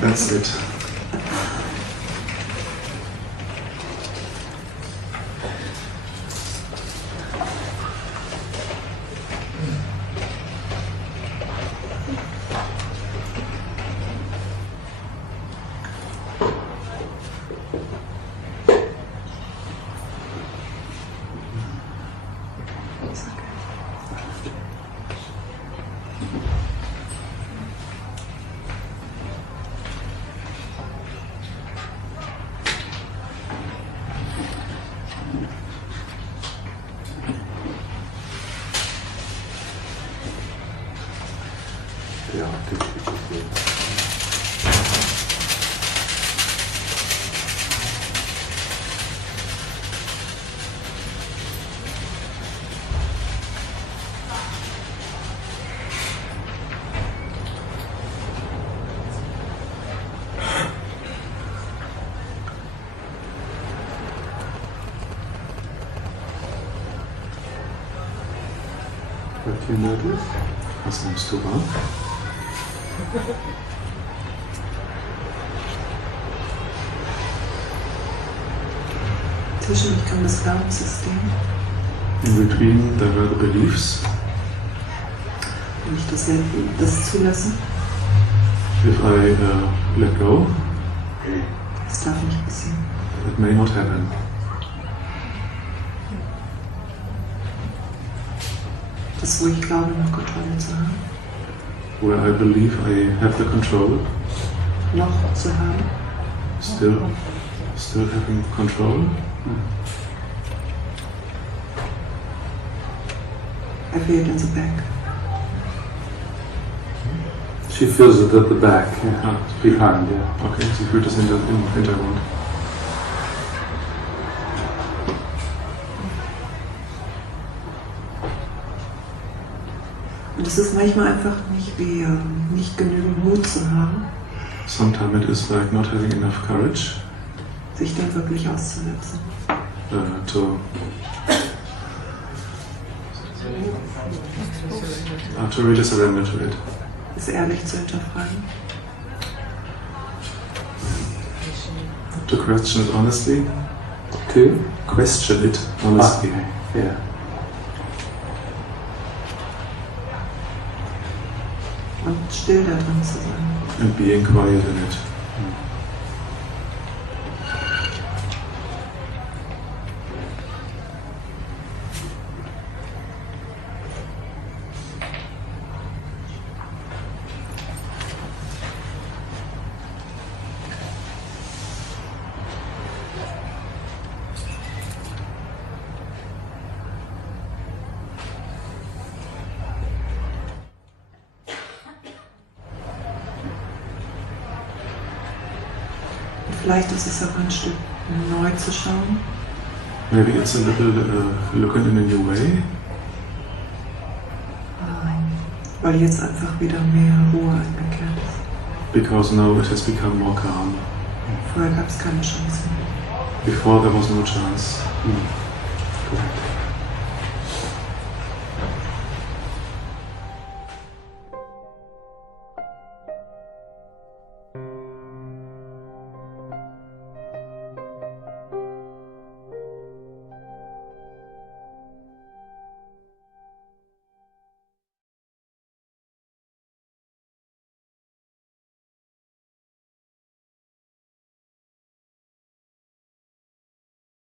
That's it. What do you notice? Was nimmst du wahr? Zwischen mich kam das Glaubenssystem. In between there were the beliefs. Wenn ich das zulasse. If I let go, das darf nicht passieren. it may not happen. Das, wo ich glaube, noch Kontrolle zu haben. Where I believe I have the control. Noch zu haben. Still having control. I feel it in the back. She feels it at the back, yeah. Behind, yeah. Okay, sie fühlt es im Hintergrund. Und es ist manchmal einfach nicht wie nicht genügend Mut zu haben. Sometimes it is like not having enough courage. Sich dann wirklich auszusetzen. To really surrender to it. Es ehrlich zu hinterfragen. To question it honestly. To question it honestly. Okay. Yeah. Und still da drin zu sein. And being quiet in it. Vielleicht ist es auch ein Stück neu zu schauen. Maybe it's a little looking in a new way. Weil jetzt einfach wieder mehr Ruhe eingekehrt ist. Because now it has become more calm. Vorher gab es keine Chance. Before there was no chance.